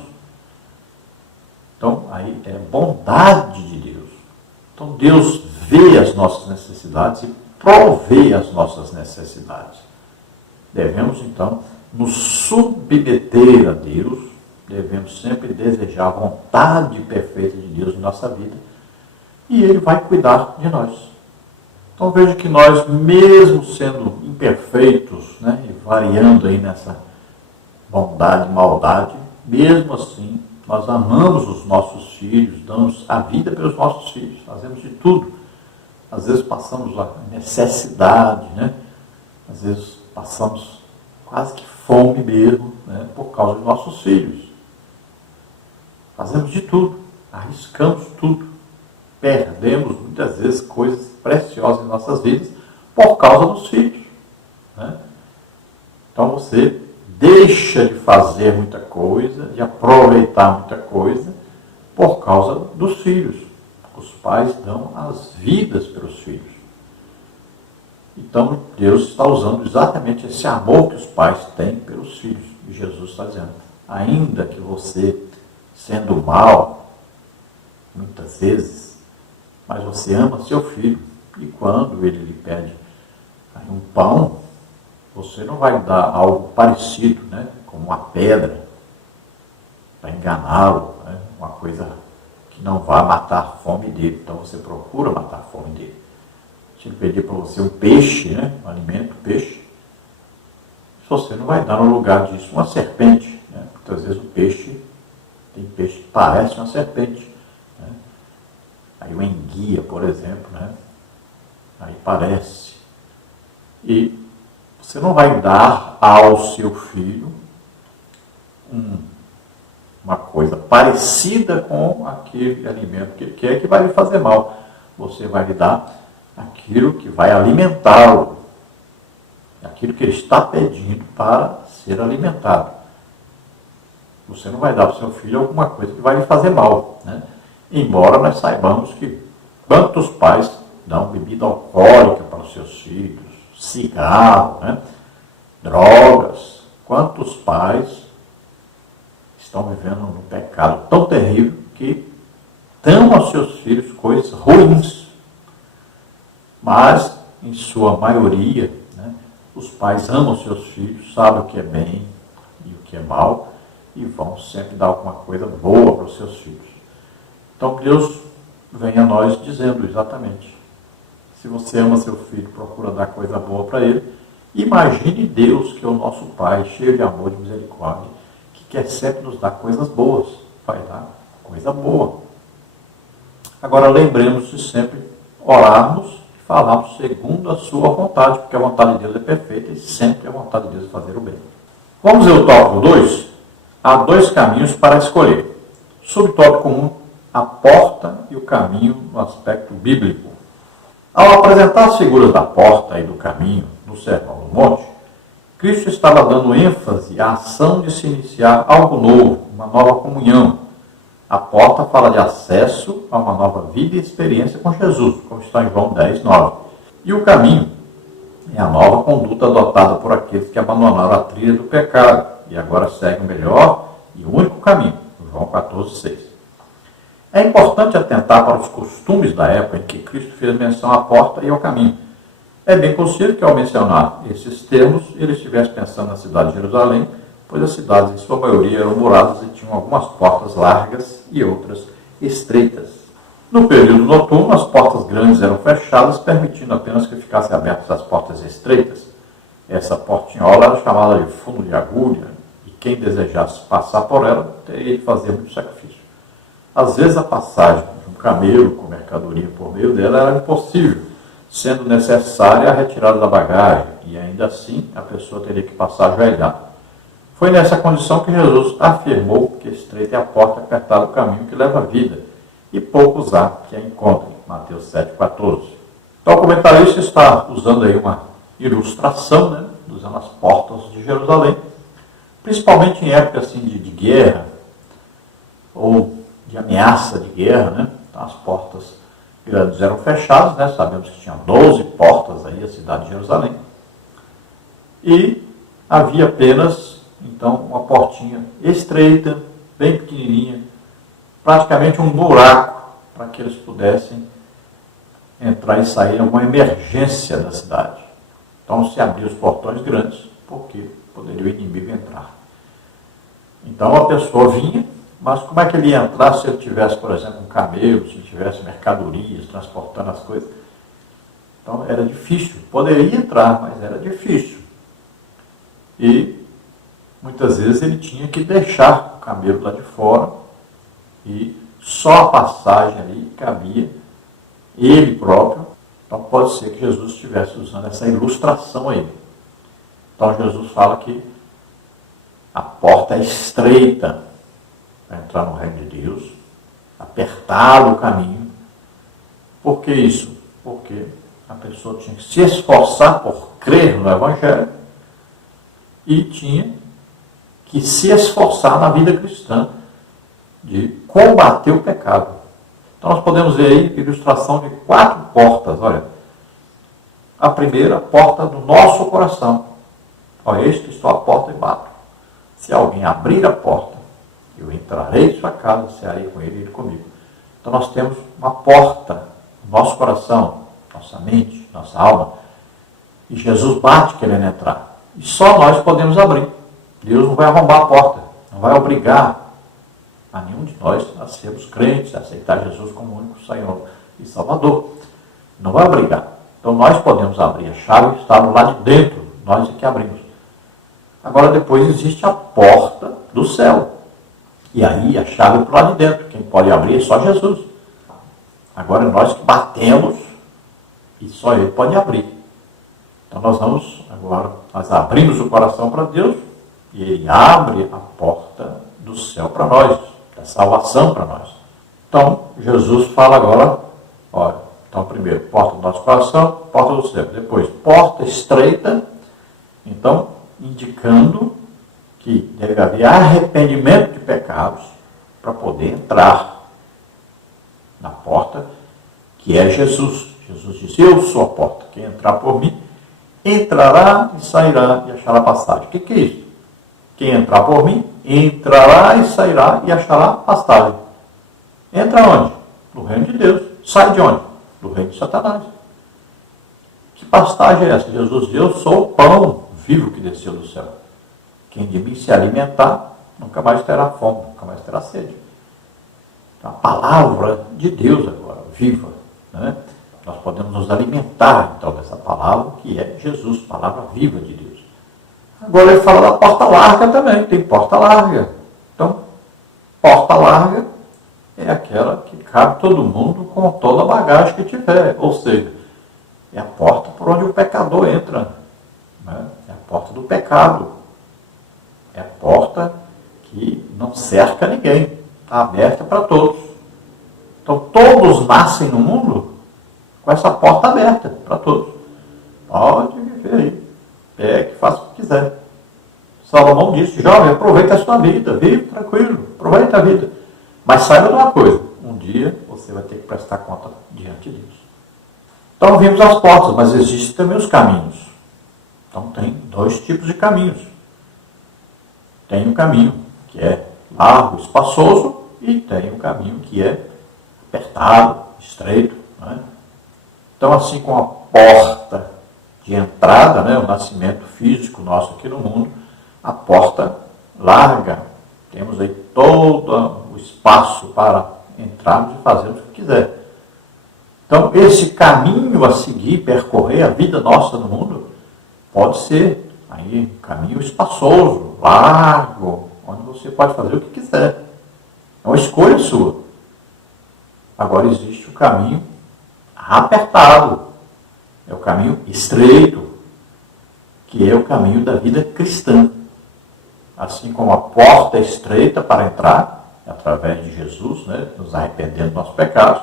Então, aí é bondade de Deus. Então, Deus vê as nossas necessidades e provê as nossas necessidades. Devemos, então, nos submeter a Deus, devemos sempre desejar a vontade perfeita de Deus em nossa vida, e Ele vai cuidar de nós. Então, veja que nós, mesmo sendo imperfeitos, né, e variando aí nessa bondade e maldade, mesmo assim, nós amamos os nossos filhos, damos a vida pelos nossos filhos, fazemos de tudo. Às vezes passamos a necessidade, né? Às vezes passamos quase que fome mesmo, né? Por causa dos nossos filhos. Fazemos de tudo, arriscamos tudo, perdemos muitas vezes coisas preciosas em nossas vidas por causa dos filhos, né? Então você deixa de fazer muita coisa, de aproveitar muita coisa, por causa dos filhos. Os pais dão as vidas pelos filhos. Então, Deus está usando exatamente esse amor que os pais têm pelos filhos. E Jesus está dizendo, ainda que você, sendo mal, muitas vezes, mas você ama seu filho, e quando ele lhe pede um pão, você não vai dar algo parecido, né, como uma pedra, para enganá-lo, né, uma coisa que não vai matar a fome dele. Então você procura matar a fome dele. Se ele pedir para você um peixe, né, um alimento, peixe, você não vai dar no lugar disso uma serpente, né? Muitas vezes o peixe, tem peixe que parece uma serpente, né? Aí o enguia, por exemplo, né? Aí parece. E você não vai dar ao seu filho uma coisa parecida com aquele alimento que ele quer, que vai lhe fazer mal. Você vai lhe dar aquilo que vai alimentá-lo, aquilo que ele está pedindo para ser alimentado. Você não vai dar para o seu filho alguma coisa que vai lhe fazer mal, né? Embora nós saibamos que quantos pais dão bebida alcoólica para os seus filhos, cigarro, né? Drogas, quantos pais estão vivendo num pecado tão terrível que dão aos seus filhos coisas ruins. Mas, em sua maioria, né, os pais amam seus filhos, sabem o que é bem e o que é mal, e vão sempre dar alguma coisa boa para os seus filhos. Então, Deus vem a nós dizendo exatamente, se você ama seu filho, procura dar coisa boa para ele, imagine Deus, que é o nosso Pai, cheio de amor e de misericórdia, que quer sempre nos dar coisas boas, vai dar coisa boa. Agora, lembremos de sempre orarmos e falarmos segundo a sua vontade, porque a vontade de Deus é perfeita e sempre a vontade de Deus é fazer o bem. Vamos ver o tópico 2? Há dois caminhos para escolher. Subtópico 1, a porta e o caminho no aspecto bíblico. Ao apresentar as figuras da porta e do caminho no Sermão do Monte, Cristo estava dando ênfase à ação de se iniciar algo novo, uma nova comunhão. A porta fala de acesso a uma nova vida e experiência com Jesus, como está em João 10, 9. E o caminho é a nova conduta adotada por aqueles que abandonaram a trilha do pecado e agora seguem o melhor e o único caminho, João 14, 6. É importante atentar para os costumes da época em que Cristo fez menção à porta e ao caminho. É bem possível que, ao mencionar esses termos, ele estivesse pensando na cidade de Jerusalém, pois as cidades, em sua maioria, eram muradas e tinham algumas portas largas e outras estreitas. No período noturno, as portas grandes eram fechadas, permitindo apenas que ficassem abertas as portas estreitas. Essa portinhola era chamada de fundo de agulha, e quem desejasse passar por ela teria de fazer muito sacrifício. Às vezes, a passagem de um camelo com mercadoria por meio dela era impossível, sendo necessária a retirada da bagagem, e ainda assim a pessoa teria que passar ajoelhada. Foi nessa condição que Jesus afirmou que estreita é a porta apertada do caminho que leva à vida, e poucos há que a encontrem. Mateus 7,14. Então o comentarista está usando aí uma ilustração, né, usando as portas de Jerusalém, principalmente em época assim, de guerra ou de ameaça de guerra, né? Então, as portas grandes eram fechadas, né? Sabemos que tinha 12 portas aí a cidade de Jerusalém, e havia apenas então uma portinha estreita, bem pequenininha, praticamente um buraco para que eles pudessem entrar e sair em alguma emergência da cidade. Então se abriam os portões grandes, porque poderia o inimigo entrar. Então a pessoa vinha, mas como é que ele ia entrar se ele tivesse, por exemplo, um camelo, se ele tivesse mercadorias, transportando as coisas? Então era difícil, poderia entrar, mas era difícil. E muitas vezes ele tinha que deixar o camelo lá de fora e só a passagem ali cabia ele próprio. Então pode ser que Jesus estivesse usando essa ilustração aí. Então Jesus fala que a porta é estreita para entrar no reino de Deus, apertado o caminho. Por que isso? Porque a pessoa tinha que se esforçar por crer no Evangelho e tinha que se esforçar na vida cristã de combater o pecado. Então nós podemos ver aí a ilustração de 4 portas. Olha, a primeira, a porta do nosso coração. Olha, eis que estou à porta e bato. Se alguém abrir a porta, eu entrarei em sua casa, cearei com ele e ele comigo. Então nós temos uma porta no nosso coração, nossa mente, nossa alma, e Jesus bate querendo entrar. E só nós podemos abrir. Deus não vai arrombar a porta, não vai obrigar a nenhum de nós a sermos crentes, a aceitar Jesus como único Senhor e Salvador. Não vai obrigar. Então nós podemos abrir a chave, está no lado de dentro, nós é que abrimos. Agora depois existe a porta do céu. E aí a chave para o lado de dentro. Quem pode abrir é só Jesus. Agora nós que batemos e só Ele pode abrir. Então nós abrimos o coração para Deus e Ele abre a porta do céu para nós, da salvação para nós. Então Jesus fala agora, olha, então primeiro, porta do nosso coração, porta do céu. Depois, porta estreita, então indicando que deve haver arrependimento de pecados para poder entrar na porta, que é Jesus. Jesus disse, eu sou a porta, quem entrar por mim, entrará e sairá e achará passagem. O que é isso? Quem entrar por mim, entrará e sairá e achará passagem. Entra onde? No reino de Deus. Sai de onde? Do reino de Satanás. Que pastagem é essa? Jesus diz, eu sou o pão vivo que desceu do céu. Quem de mim se alimentar, nunca mais terá fome, nunca mais terá sede. Então, a palavra de Deus agora, viva, né? Nós podemos nos alimentar, então, dessa palavra, que é Jesus, palavra viva de Deus. Agora ele fala da porta larga também, tem porta larga. Então, porta larga é aquela que cabe todo mundo com toda a bagagem que tiver. Ou seja, é a porta por onde o pecador entra. Né? É a porta do pecado. É a porta que não cerca ninguém. Está aberta para todos. Então, todos nascem no mundo com essa porta aberta para todos. Pode viver aí. Pegue, faça o que quiser. Salomão disse, jovem, aproveita a sua vida, vive tranquilo, aproveita a vida. Mas saiba de uma coisa, um dia você vai ter que prestar conta diante de Deus. Então vimos as portas, mas existem também os caminhos. Então tem 2 tipos de caminhos. Tem o caminho que é largo, espaçoso, e tem o caminho que é apertado, estreito. Né? Então assim como a porta de entrada, né, o nascimento físico nosso aqui no mundo, a porta larga, temos aí todo o espaço para entrarmos e fazermos o que quiser. Então, esse caminho a seguir, percorrer a vida nossa no mundo, pode ser aí um caminho espaçoso, largo, onde você pode fazer o que quiser. É uma escolha sua. Agora existe o caminho apertado, é o caminho estreito, que é o caminho da vida cristã. Assim como a porta é estreita para entrar, através de Jesus, né, nos arrependendo dos nossos pecados,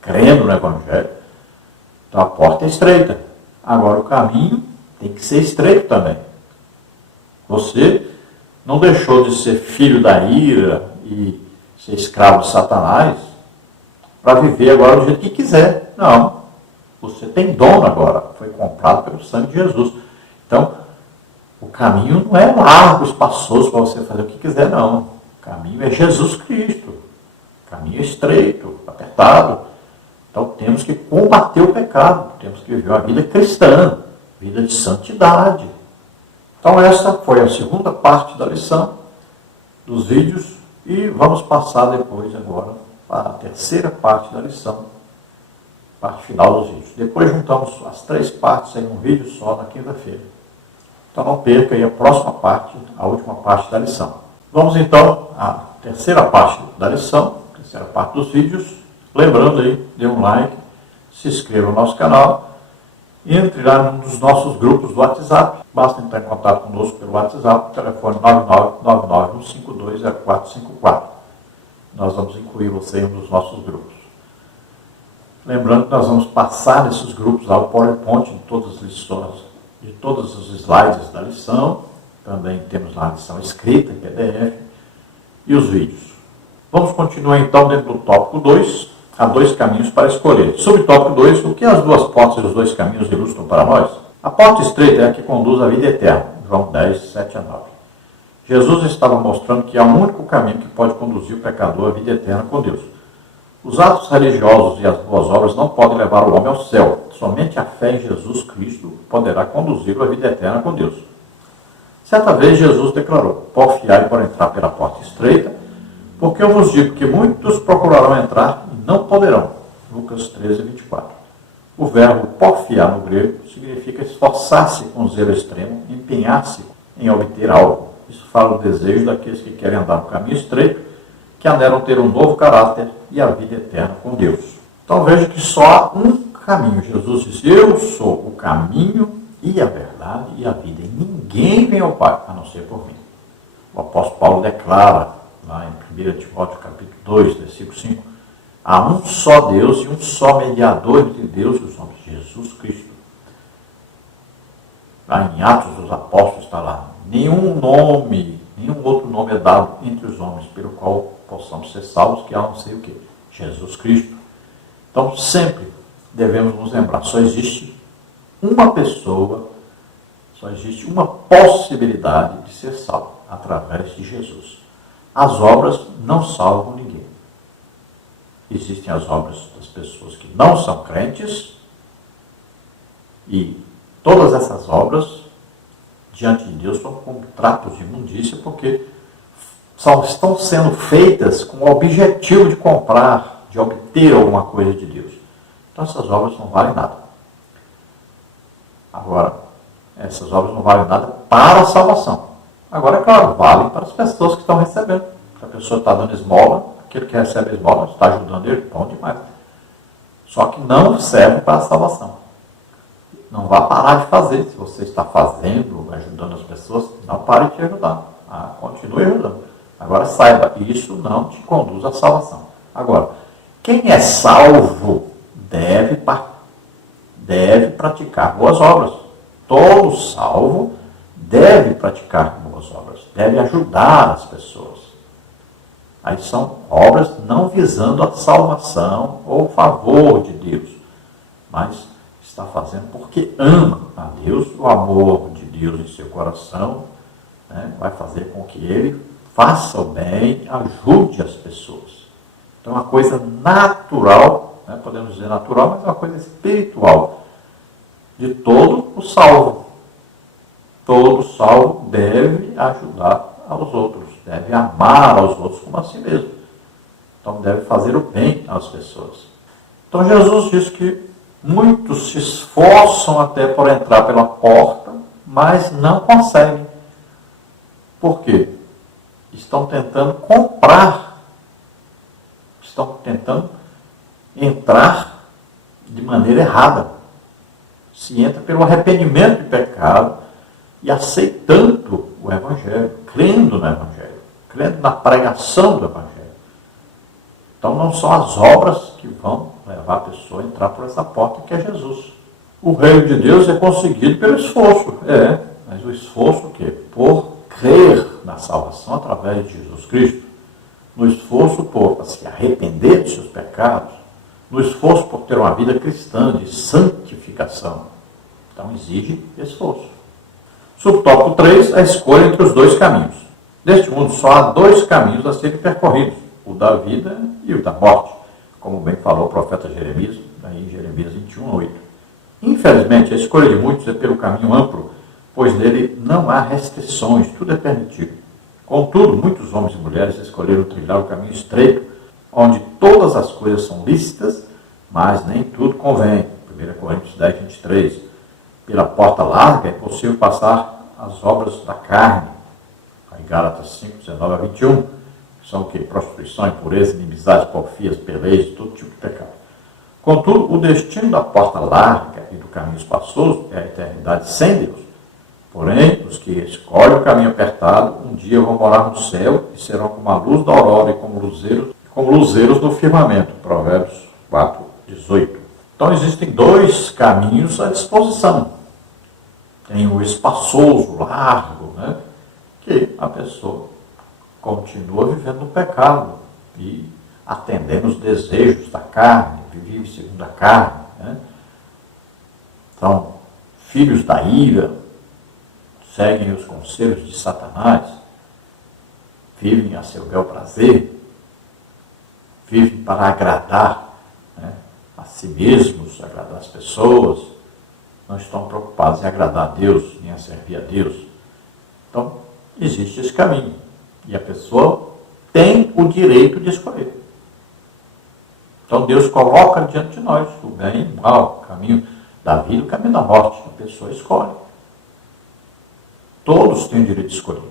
crendo no Evangelho, Então a porta é estreita. Agora o caminho tem que ser estreito também. Você não deixou de ser filho da ira e ser escravo de Satanás para viver agora do jeito que quiser. Não. Você tem dono agora. Foi comprado pelo sangue de Jesus. Então, o caminho não é largo, espaçoso para você fazer o que quiser, não. O caminho é Jesus Cristo. O caminho é estreito, apertado. Então, temos que combater o pecado. Temos que viver uma vida cristã, vida de santidade. Então, essa foi a segunda parte da lição, dos vídeos. E vamos passar depois, agora, para a terceira parte da lição, parte final dos vídeos. Depois juntamos as três partes em um vídeo só na quinta-feira. Então não perca aí a próxima parte, a última parte da lição. Vamos então à terceira parte da lição, terceira parte dos vídeos. Lembrando aí, dê um like, se inscreva no nosso canal, entre lá num dos nossos grupos do WhatsApp. Basta entrar em contato conosco pelo WhatsApp, telefone 99951520454. Nós vamos incluir você em um dos nossos grupos. Lembrando que nós vamos passar nesses grupos lá o PowerPoint de todas as lições, de todos os slides da lição. Também temos lá a lição escrita em PDF e os vídeos. Vamos continuar então dentro do tópico 2, há dois caminhos para escolher. Subtópico 2, o que as duas portas e os dois caminhos ilustram para nós? A porta estreita é a que conduz à vida eterna, João 10, 7 a 9. Jesus estava mostrando que há um único caminho que pode conduzir o pecador à vida eterna com Deus. Os atos religiosos e as boas obras não podem levar o homem ao céu. Somente a fé em Jesus Cristo poderá conduzi-lo à vida eterna com Deus. Certa vez Jesus declarou: porfiai para entrar pela porta estreita, porque eu vos digo que muitos procurarão entrar e não poderão. Lucas 13, 24. O verbo porfiar no grego significa esforçar-se com zelo extremo, empenhar-se em obter algo. Isso fala do desejo daqueles que querem andar no caminho estreito, que anelam ter um novo caráter e a vida eterna com Deus. Então veja que só há um caminho. Jesus disse: eu sou o caminho e a verdade e a vida. E ninguém vem ao Pai, a não ser por mim. O apóstolo Paulo declara, lá em 1 Timóteo capítulo 2, versículo 5, há um só Deus e um só mediador entre Deus e os homens, Jesus Cristo. Lá em Atos dos Apóstolos está lá: nenhum outro nome é dado entre os homens pelo qual possamos ser salvos, que a não ser o quê? Jesus Cristo. Então sempre devemos nos lembrar, só existe uma pessoa, só existe uma possibilidade de ser salvo, através de Jesus. As obras não salvam ninguém. Existem as obras das pessoas que não são crentes, e todas essas obras diante de Deus são como trapos de imundícia, porque estão sendo feitas com o objetivo de comprar, de obter alguma coisa de Deus. Então essas obras não valem nada. Agora, essas obras não valem nada para a salvação. Agora, é claro, valem para as pessoas que estão recebendo. Se a pessoa está dando esmola, aquele que recebe a esmola está ajudando ele, bom demais. Só que não serve para a salvação. Não vá parar de fazer. Se você está fazendo, ajudando as pessoas, não pare de ajudar. Continue ajudando. Agora saiba, isso não te conduz à salvação. Agora, quem é salvo deve praticar boas obras. Todo salvo deve praticar boas obras, deve ajudar as pessoas. Aí são obras não visando a salvação ou o favor de Deus, mas está fazendo porque ama a Deus. O amor de Deus em seu coração, né, vai fazer com que ele faça o bem, ajude as pessoas. Então é uma coisa natural, né, podemos dizer natural, mas é uma coisa espiritual de todo o salvo. Todo salvo deve ajudar aos outros, deve amar aos outros como a si mesmo. Então deve fazer o bem às pessoas. Então Jesus diz que muitos se esforçam até por entrar pela porta, mas não conseguem. Por quê? Estão tentando comprar, estão tentando entrar de maneira errada. Se entra pelo arrependimento de pecado e aceitando o Evangelho, crendo no Evangelho, crendo na pregação do Evangelho. Então não são as obras que vão levar a pessoa a entrar por essa porta que é Jesus. O reino de Deus é conseguido pelo esforço. Mas o esforço o quê? Por crer na salvação através de Jesus Cristo. No esforço por se arrepender dos seus pecados. No esforço por ter uma vida cristã de santificação. Então exige esforço. Subtópico 3, a escolha entre os dois caminhos. Neste mundo só há dois caminhos a serem percorridos, o da vida e o da morte, como bem falou o profeta Jeremias, em Jeremias 21:8. Infelizmente, a escolha de muitos é pelo caminho amplo, pois nele não há restrições, tudo é permitido. Contudo, muitos homens e mulheres escolheram trilhar o caminho estreito, onde todas as coisas são lícitas, mas nem tudo convém. 1 Coríntios 10:23. Pela porta larga é possível passar as obras da carne. Em Gálatas 5:19-21, que são o quê? Prostituição, impureza, inimizade, porfias, peleias, todo tipo de pecado. Contudo, o destino da porta larga e do caminho espaçoso é a eternidade sem Deus. Porém, os que escolhem o caminho apertado, um dia vão morar no céu e serão como a luz da aurora e como luzeiros do firmamento. Provérbios 4:18. Então, existem dois caminhos à disposição. Tem o espaçoso, largo, que a pessoa continua vivendo no pecado e atendendo os desejos da carne, vive segundo a carne. Então, filhos da ira, seguem os conselhos de Satanás, vivem a seu bel prazer, vivem para agradar a si mesmos, agradar as pessoas, não estão preocupados em agradar a Deus, nem a servir a Deus. Então, existe esse caminho. E a pessoa tem o direito de escolher. Então, Deus coloca diante de nós o bem e o mal, o caminho da vida e o caminho da morte. A pessoa escolhe. Todos têm o direito de escolher.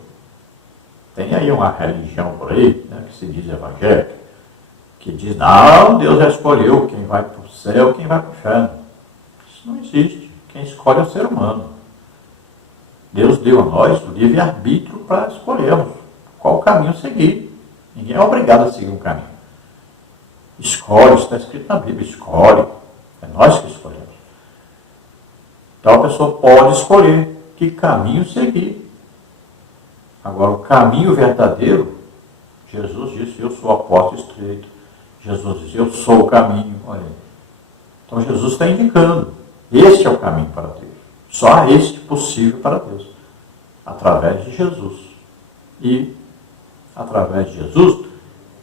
Tem aí uma religião por aí, que se diz evangélica, que diz, não, Deus já escolheu quem vai para o céu, quem vai para o inferno. Isso não existe. Quem escolhe é o ser humano. Deus deu a nós o livre-arbítrio para escolhermos qual caminho seguir. Ninguém é obrigado a seguir um caminho. Escolhe, isso está escrito na Bíblia, escolhe. É nós que escolhemos. Então a pessoa pode escolher que caminho seguir. Agora, o caminho verdadeiro, Jesus disse, eu sou a porta estreita. Jesus disse, eu sou o caminho. Olha aí. Então Jesus está indicando. Este é o caminho para Deus. Só há este possível para Deus. Através de Jesus. E, através de Jesus,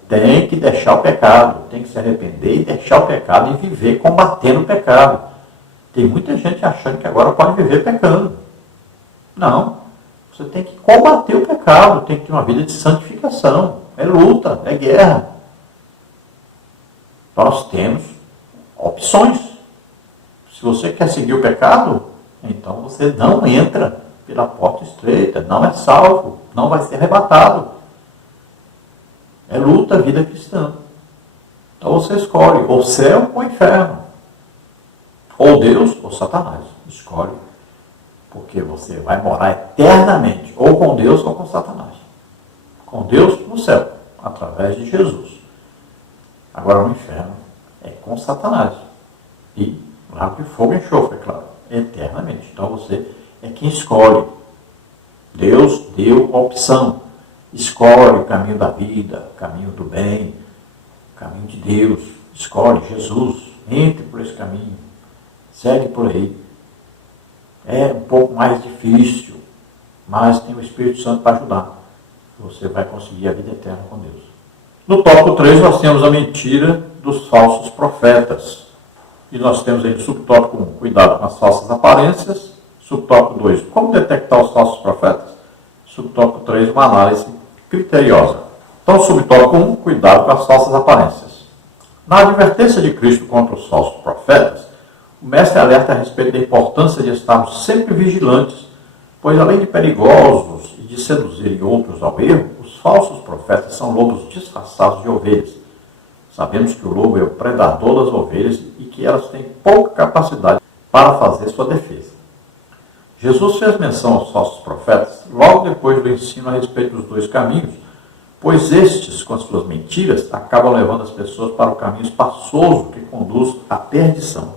tem que deixar o pecado. Tem que se arrepender e deixar o pecado e viver combatendo o pecado. Tem muita gente achando que agora pode viver pecando. Não. Você tem que combater o pecado. Tem que ter uma vida de santificação. É luta, é guerra. Nós temos opções. Se você quer seguir o pecado, então você não entra pela porta estreita, não é salvo, não vai ser arrebatado. É luta, vida cristã. Então você escolhe ou céu ou inferno. Ou Deus ou Satanás. Escolhe. Porque você vai morar eternamente, ou com Deus ou com Satanás. Com Deus no céu, através de Jesus. Agora no inferno é com Satanás. E lago de fogo e enxofre, é claro, eternamente. Então você é quem escolhe. Deus deu a opção. Escolhe o caminho da vida, o caminho do bem, o caminho de Deus. Escolhe Jesus. Entre por esse caminho. Segue por aí. É um pouco mais difícil, mas tem o Espírito Santo para ajudar. Você vai conseguir a vida eterna com Deus. No tópico 3, nós temos a mentira dos falsos profetas. E nós temos aí no subtópico 1, cuidado com as falsas aparências. Subtópico 2, como detectar os falsos profetas. Subtópico 3, uma análise criteriosa. Então, subtópico 1, cuidado com as falsas aparências. Na advertência de Cristo contra os falsos profetas, o mestre alerta a respeito da importância de estarmos sempre vigilantes, pois além de perigosos e de seduzirem outros ao erro, os falsos profetas são lobos disfarçados de ovelhas. Sabemos que o lobo é o predador das ovelhas e que elas têm pouca capacidade para fazer sua defesa. Jesus fez menção aos falsos profetas logo depois do ensino a respeito dos dois caminhos, pois estes, com as suas mentiras, acabam levando as pessoas para o caminho espaçoso que conduz à perdição.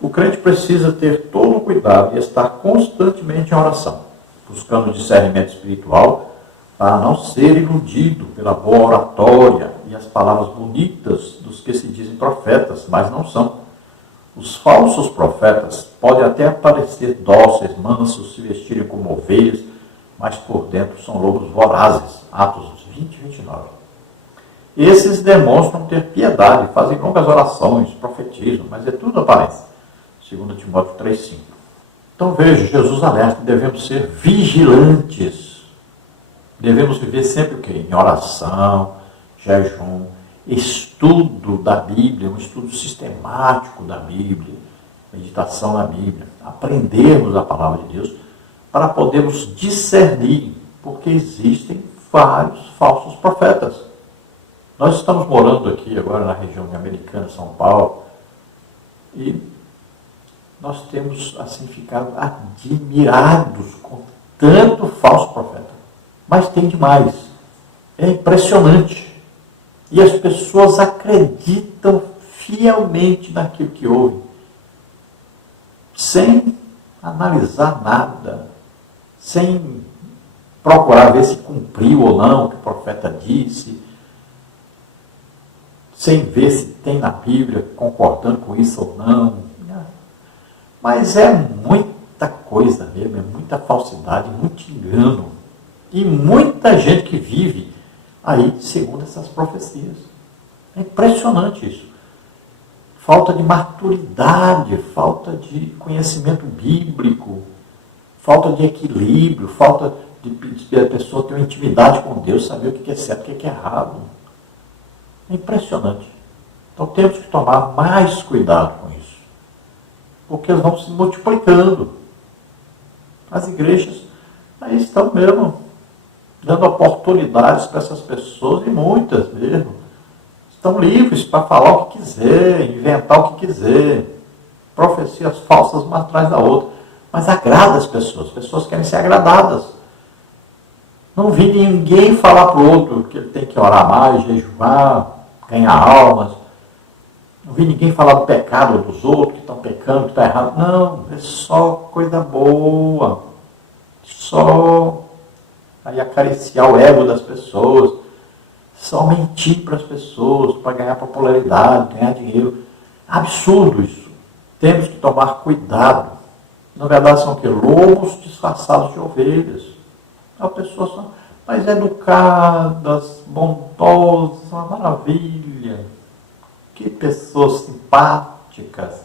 O crente precisa ter todo o cuidado e estar constantemente em oração, buscando discernimento espiritual para não ser iludido pela boa oratória e as palavras bonitas dos que se dizem profetas, mas não são. Os falsos profetas podem até parecer dóceis, mansos, se vestirem como ovelhas, mas por dentro são lobos vorazes. Atos 20 e 29. Esses demonstram ter piedade, fazem longas orações, profetizam, mas é tudo aparência. 2 Timóteo 3,5. Então veja, Jesus alerta que devemos ser vigilantes. Devemos viver sempre o quê? Em oração, jejum, estudo da Bíblia, um estudo sistemático da Bíblia, meditação na Bíblia, aprendermos a palavra de Deus para podermos discernir, porque existem vários falsos profetas. Nós estamos morando aqui agora na região de Americana, São Paulo, e nós temos assim ficado admirados com tanto falso profeta. Mas tem demais. É impressionante. E as pessoas acreditam fielmente naquilo que ouvem, sem analisar nada, sem procurar ver se cumpriu ou não o que o profeta disse, sem ver se tem na Bíblia concordando com isso ou não. Mas é muita coisa mesmo, é muita falsidade, muito engano. E muita gente que vive aí segundo essas profecias. É impressionante isso. Falta de maturidade, falta de conhecimento bíblico, falta de equilíbrio, falta de a pessoa ter uma intimidade com Deus, saber o que é certo e o que é errado. É impressionante. Então temos que tomar mais cuidado com isso, porque eles vão se multiplicando. As igrejas aí estão mesmo dando oportunidades para essas pessoas, e muitas mesmo estão livres para falar o que quiser, inventar o que quiser, profecias falsas uma atrás da outra, mas agrada as pessoas querem ser agradadas. Não vi ninguém falar para o outro que ele tem que orar mais, jejuar, ganhar almas. Não vi ninguém falar do pecado dos outros, que estão pecando, que está errado. Não, é só coisa boa. Só aí acariciar o ego das pessoas. Só mentir para as pessoas, para ganhar popularidade, ganhar dinheiro. Absurdo isso. Temos que tomar cuidado. Na verdade são que lobos disfarçados de ovelhas. As pessoas são mais educadas, bondosas, uma maravilha. Que pessoas simpáticas.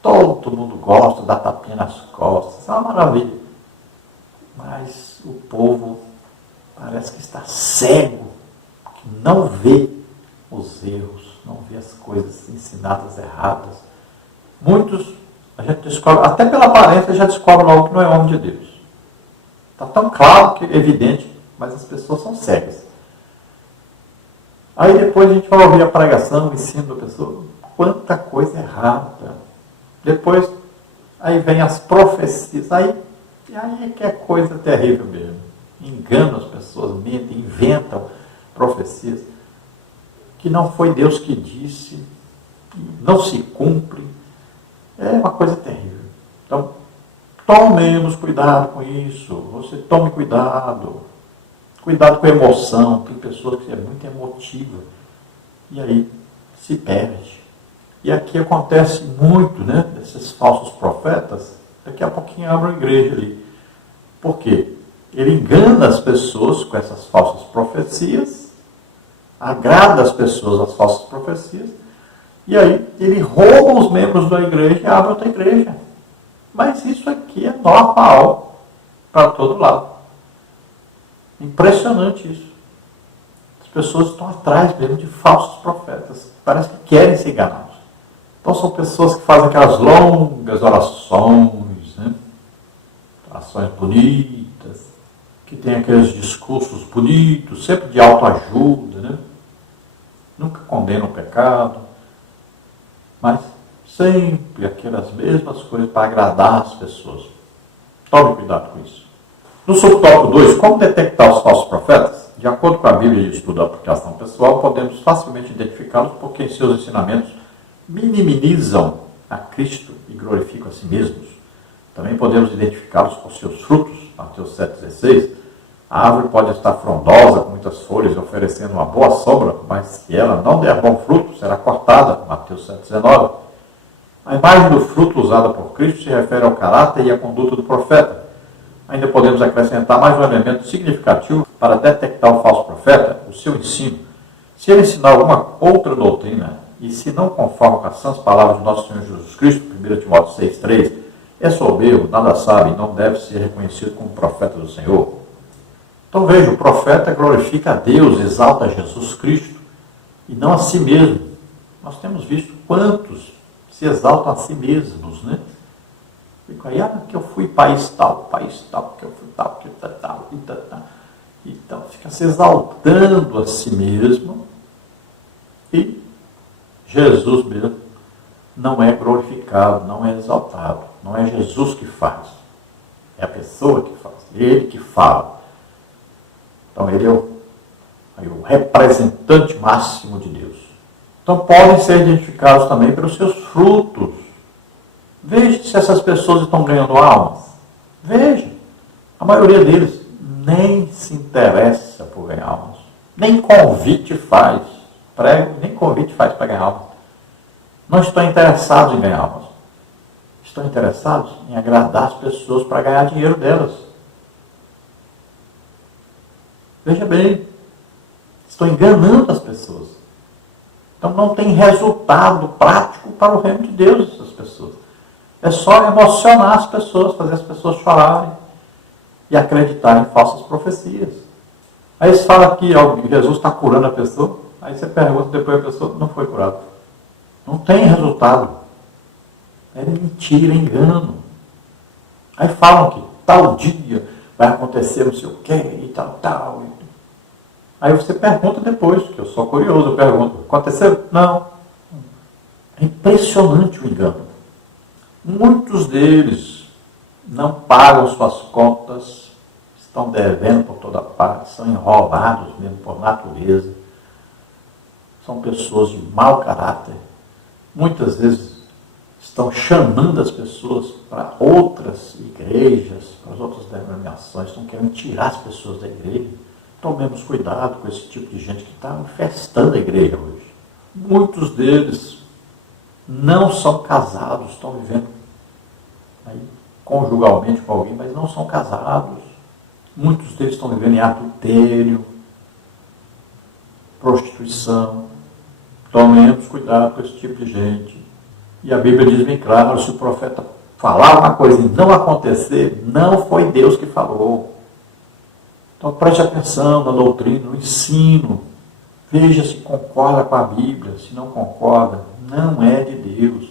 Todo mundo gosta, dá tapinha nas costas. É uma maravilha. Mas o povo parece que está cego, que não vê os erros, não vê as coisas ensinadas erradas. Muitos, a gente descobre, até pela aparência, já descobre logo que não é homem de Deus. Está tão claro, que é evidente, mas as pessoas são cegas. Aí depois a gente vai ouvir a pregação, o ensino da pessoa, quanta coisa errada. Depois, aí vem as profecias, aí é que é coisa terrível mesmo. Enganam as pessoas, mentem, inventam profecias que não foi Deus que disse, que não se cumpre. É uma coisa terrível. Então, tomemos cuidado com isso. Você tome cuidado. Cuidado com a emoção. Tem pessoas que é muito emotiva e aí se perde. E aqui acontece muito, né, desses falsos profetas. Daqui a pouquinho abre uma igreja ali. Por quê? Ele engana as pessoas com essas falsas profecias, agrada as pessoas às falsas profecias, e aí ele rouba os membros da igreja e abre outra igreja. Mas isso aqui é normal para todo lado. Impressionante isso. As pessoas estão atrás mesmo de falsos profetas. Parece que querem ser enganados. Então são pessoas que fazem aquelas longas orações, né? Orações bonitas, que tem aqueles discursos bonitos, sempre de autoajuda, né? Nunca condenam o pecado, mas sempre aquelas mesmas coisas para agradar as pessoas. Tome cuidado com isso. No subtópico 2, como detectar os falsos profetas? De acordo com a Bíblia de estudo da aplicação pessoal, podemos facilmente identificá-los porque em seus ensinamentos minimizam a Cristo e glorificam a si mesmos. Também podemos identificá-los por seus frutos. Mateus 7,16. A árvore pode estar frondosa, com muitas folhas, oferecendo uma boa sombra, mas se ela não der bom fruto, será cortada. Mateus 7,19. A imagem do fruto usada por Cristo se refere ao caráter e à conduta do profeta. Ainda podemos acrescentar mais um elemento significativo para detectar o falso profeta, o seu ensino. Se ele ensinar alguma outra doutrina, e se não conforma com as sãs palavras de nosso Senhor Jesus Cristo, 1 Timóteo 6,3, é soberbo, nada sabe e não deve ser reconhecido como profeta do Senhor. Então veja, o profeta glorifica a Deus, exalta Jesus Cristo, e não a si mesmo. Nós temos visto quantos se exaltam a si mesmos, né? Fico aí, que eu fui país tal, que eu fui tal, que tal, e tal. Então, fica se exaltando a si mesmo e Jesus mesmo não é glorificado, não é exaltado. Não é Jesus que faz, é a pessoa que faz, ele que fala. Então, ele é o representante máximo de Deus. Então, podem ser identificados também pelos seus frutos. Veja se essas pessoas estão ganhando almas. Veja, a maioria deles nem se interessa por ganhar almas. Nem convite faz. Prego, nem convite faz para ganhar almas. Não estão interessados em ganhar almas. Estão interessados em agradar as pessoas para ganhar dinheiro delas. Veja bem, estão enganando as pessoas. Então não tem resultado prático para o reino de Deus essas pessoas. É só emocionar as pessoas, fazer as pessoas chorarem e acreditar em falsas profecias. Aí você fala que Jesus está curando a pessoa, aí você pergunta depois a pessoa não foi curada. Não tem resultado. É mentira, engano. Aí falam que tal dia vai acontecer não sei o quê e tal. Aí você pergunta depois, que eu sou curioso, eu pergunto, aconteceu? Não. É impressionante o engano. Muitos deles não pagam suas contas, estão devendo por toda parte, são enrolados mesmo por natureza. São pessoas de mau caráter. Muitas vezes estão chamando as pessoas para outras igrejas, para as outras denominações, estão querendo tirar as pessoas da igreja. Tomemos cuidado com esse tipo de gente que está infestando a igreja hoje. Muitos deles não são casados, estão vivendo aí, conjugalmente com alguém, mas não são casados. Muitos deles estão vivendo em adultério, prostituição. Tomemos cuidado com esse tipo de gente. E a Bíblia diz bem claro, se o profeta falar uma coisa e não acontecer, não foi Deus que falou. Então preste atenção na doutrina, no ensino. Veja se concorda com a Bíblia. Se não concorda, não é de Deus.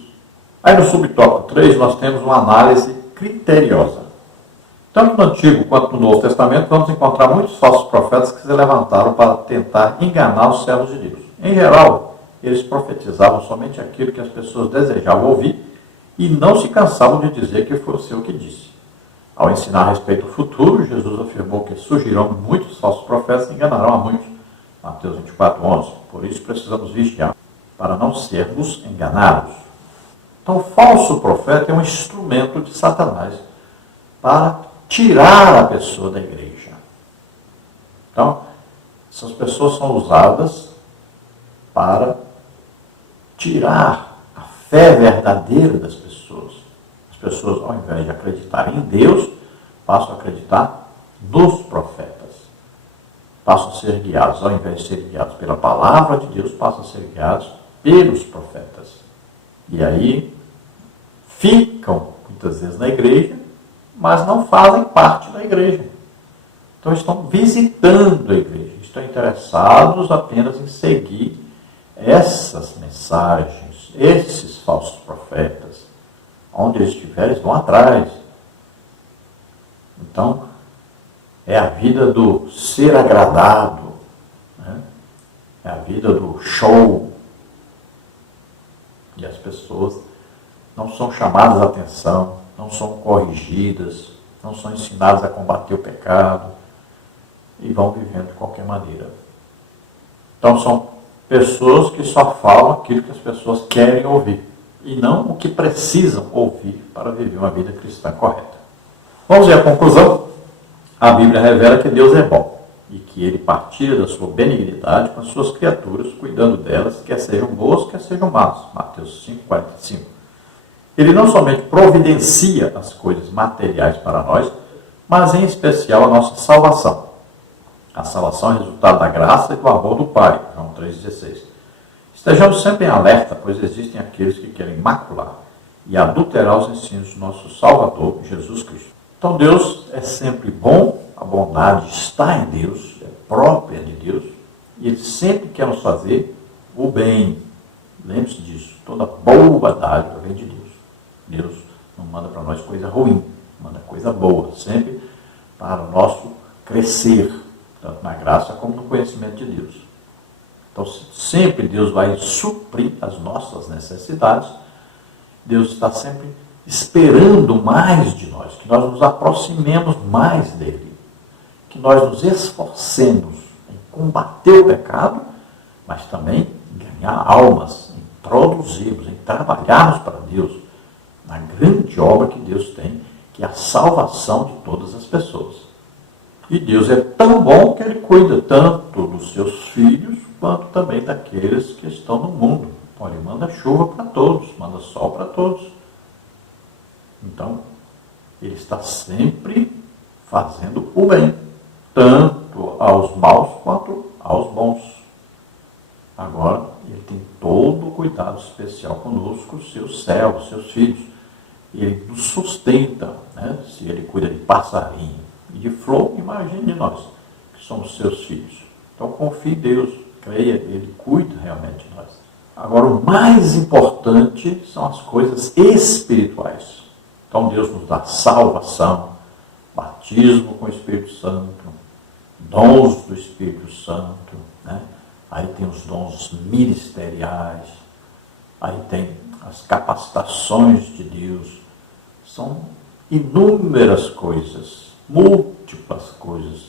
Aí no subtópico 3 nós temos uma análise criteriosa. Tanto no Antigo quanto no Novo Testamento vamos encontrar muitos falsos profetas que se levantaram para tentar enganar os servos de Deus. Em geral, eles profetizavam somente aquilo que as pessoas desejavam ouvir e não se cansavam de dizer que foi o seu que disse. Ao ensinar a respeito do futuro, Jesus afirmou que surgirão muitos falsos profetas e enganarão a muitos. Mateus 24:11. Por isso precisamos vigiar para não sermos enganados. Então, o falso profeta é um instrumento de Satanás para tirar a pessoa da igreja. Então, essas pessoas são usadas para tirar a fé verdadeira das pessoas. As pessoas, ao invés de acreditarem em Deus, passam a acreditar nos profetas. Passam a ser guiados, ao invés de ser guiados pela palavra de Deus, passam a ser guiados pelos profetas. E aí ficam, muitas vezes, na igreja, mas não fazem parte da igreja. Então estão visitando a igreja, estão interessados apenas em seguir essas mensagens, esses falsos profetas. Onde eles estiverem, eles vão atrás. Então, é a vida do ser agradado, né? É a vida do show. E as pessoas não são chamadas a atenção, não são corrigidas, não são ensinadas a combater o pecado e vão vivendo de qualquer maneira. Então são pessoas que só falam aquilo que as pessoas querem ouvir e não o que precisam ouvir para viver uma vida cristã correta. Vamos ver a conclusão. A Bíblia revela que Deus é bom e que Ele partilha da sua benignidade com as suas criaturas, cuidando delas, quer sejam boas, quer sejam más. Mateus 5,45. Ele não somente providencia as coisas materiais para nós, mas em especial a nossa salvação. A salvação é resultado da graça e do amor do Pai. João 3,16. Estejamos sempre em alerta, pois existem aqueles que querem macular e adulterar os ensinos do nosso Salvador, Jesus Cristo. Então Deus é sempre bom, a bondade está em Deus, é própria de Deus, e Ele sempre quer nos fazer o bem. Lembre-se disso, toda boa dádiva vem de Deus. Deus não manda para nós coisa ruim, manda coisa boa, sempre para o nosso crescer, tanto na graça como no conhecimento de Deus. Então sempre Deus vai suprir as nossas necessidades, Deus está sempre esperando mais de nós, que nós nos aproximemos mais dele, que nós nos esforcemos em combater o pecado, mas também em ganhar almas, em produzirmos, em trabalharmos para Deus, na grande obra que Deus tem, que é a salvação de todas as pessoas. E Deus é tão bom que Ele cuida tanto dos seus filhos, quanto também daqueles que estão no mundo. Então, Ele manda chuva para todos, manda sol para todos. Então, Ele está sempre fazendo o bem, tanto aos maus quanto aos bons. Agora, Ele tem todo o cuidado especial conosco, os seus servos, seus filhos. Ele nos sustenta, né? Se Ele cuida de passarinho e de flor, imagine de nós, que somos seus filhos. Então, confie em Deus, creia, Ele cuida realmente de nós. Agora, o mais importante são as coisas espirituais. Então Deus nos dá salvação, batismo com o Espírito Santo, dons do Espírito Santo, né? Aí tem os dons ministeriais, aí tem as capacitações de Deus. São inúmeras coisas, múltiplas coisas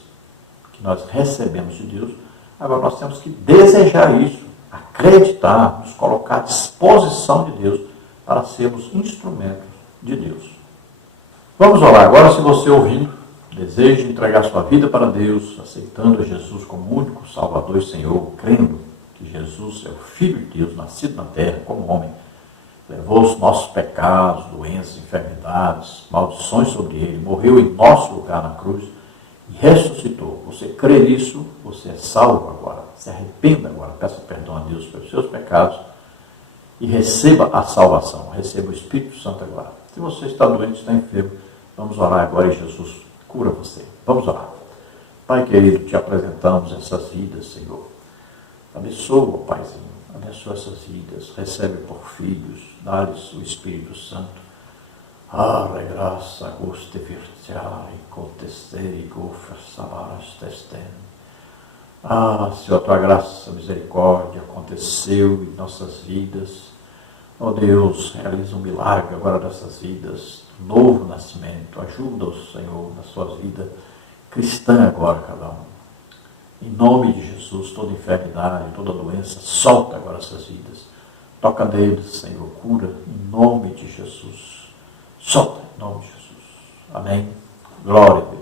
que nós recebemos de Deus. Agora nós temos que desejar isso, acreditar, nos colocar à disposição de Deus para sermos instrumentos de Deus. Vamos orar agora. Se você ouvindo, deseja entregar sua vida para Deus, aceitando a Jesus como único Salvador e Senhor, crendo que Jesus é o Filho de Deus, nascido na terra como homem, levou os nossos pecados, doenças, enfermidades, maldições sobre Ele, morreu em nosso lugar na cruz e ressuscitou. Você crê nisso, você é salvo agora. Se arrependa agora, peça perdão a Deus pelos seus pecados e receba a salvação, receba o Espírito Santo agora. Se você está doente, está enfermo, vamos orar agora e Jesus cura você. Vamos orar. Pai querido, te apresentamos essas vidas, Senhor. Abençoa, Paizinho, abençoa essas vidas, recebe por filhos, dá-lhes o Espírito Santo. Graça, guste virtiare, contesteri, gofra, sabaras, testen. Senhor, a tua graça, misericórdia aconteceu em nossas vidas. Ó Deus, realiza um milagre agora nessas vidas, novo nascimento. Ajuda-os, Senhor, na sua vida cristã agora, cada um. Em nome de Jesus, toda enfermidade, toda doença, solta agora essas vidas. Toca neles, Senhor, cura, em nome de Jesus. Solta, em nome de Jesus. Amém. Glória a Deus.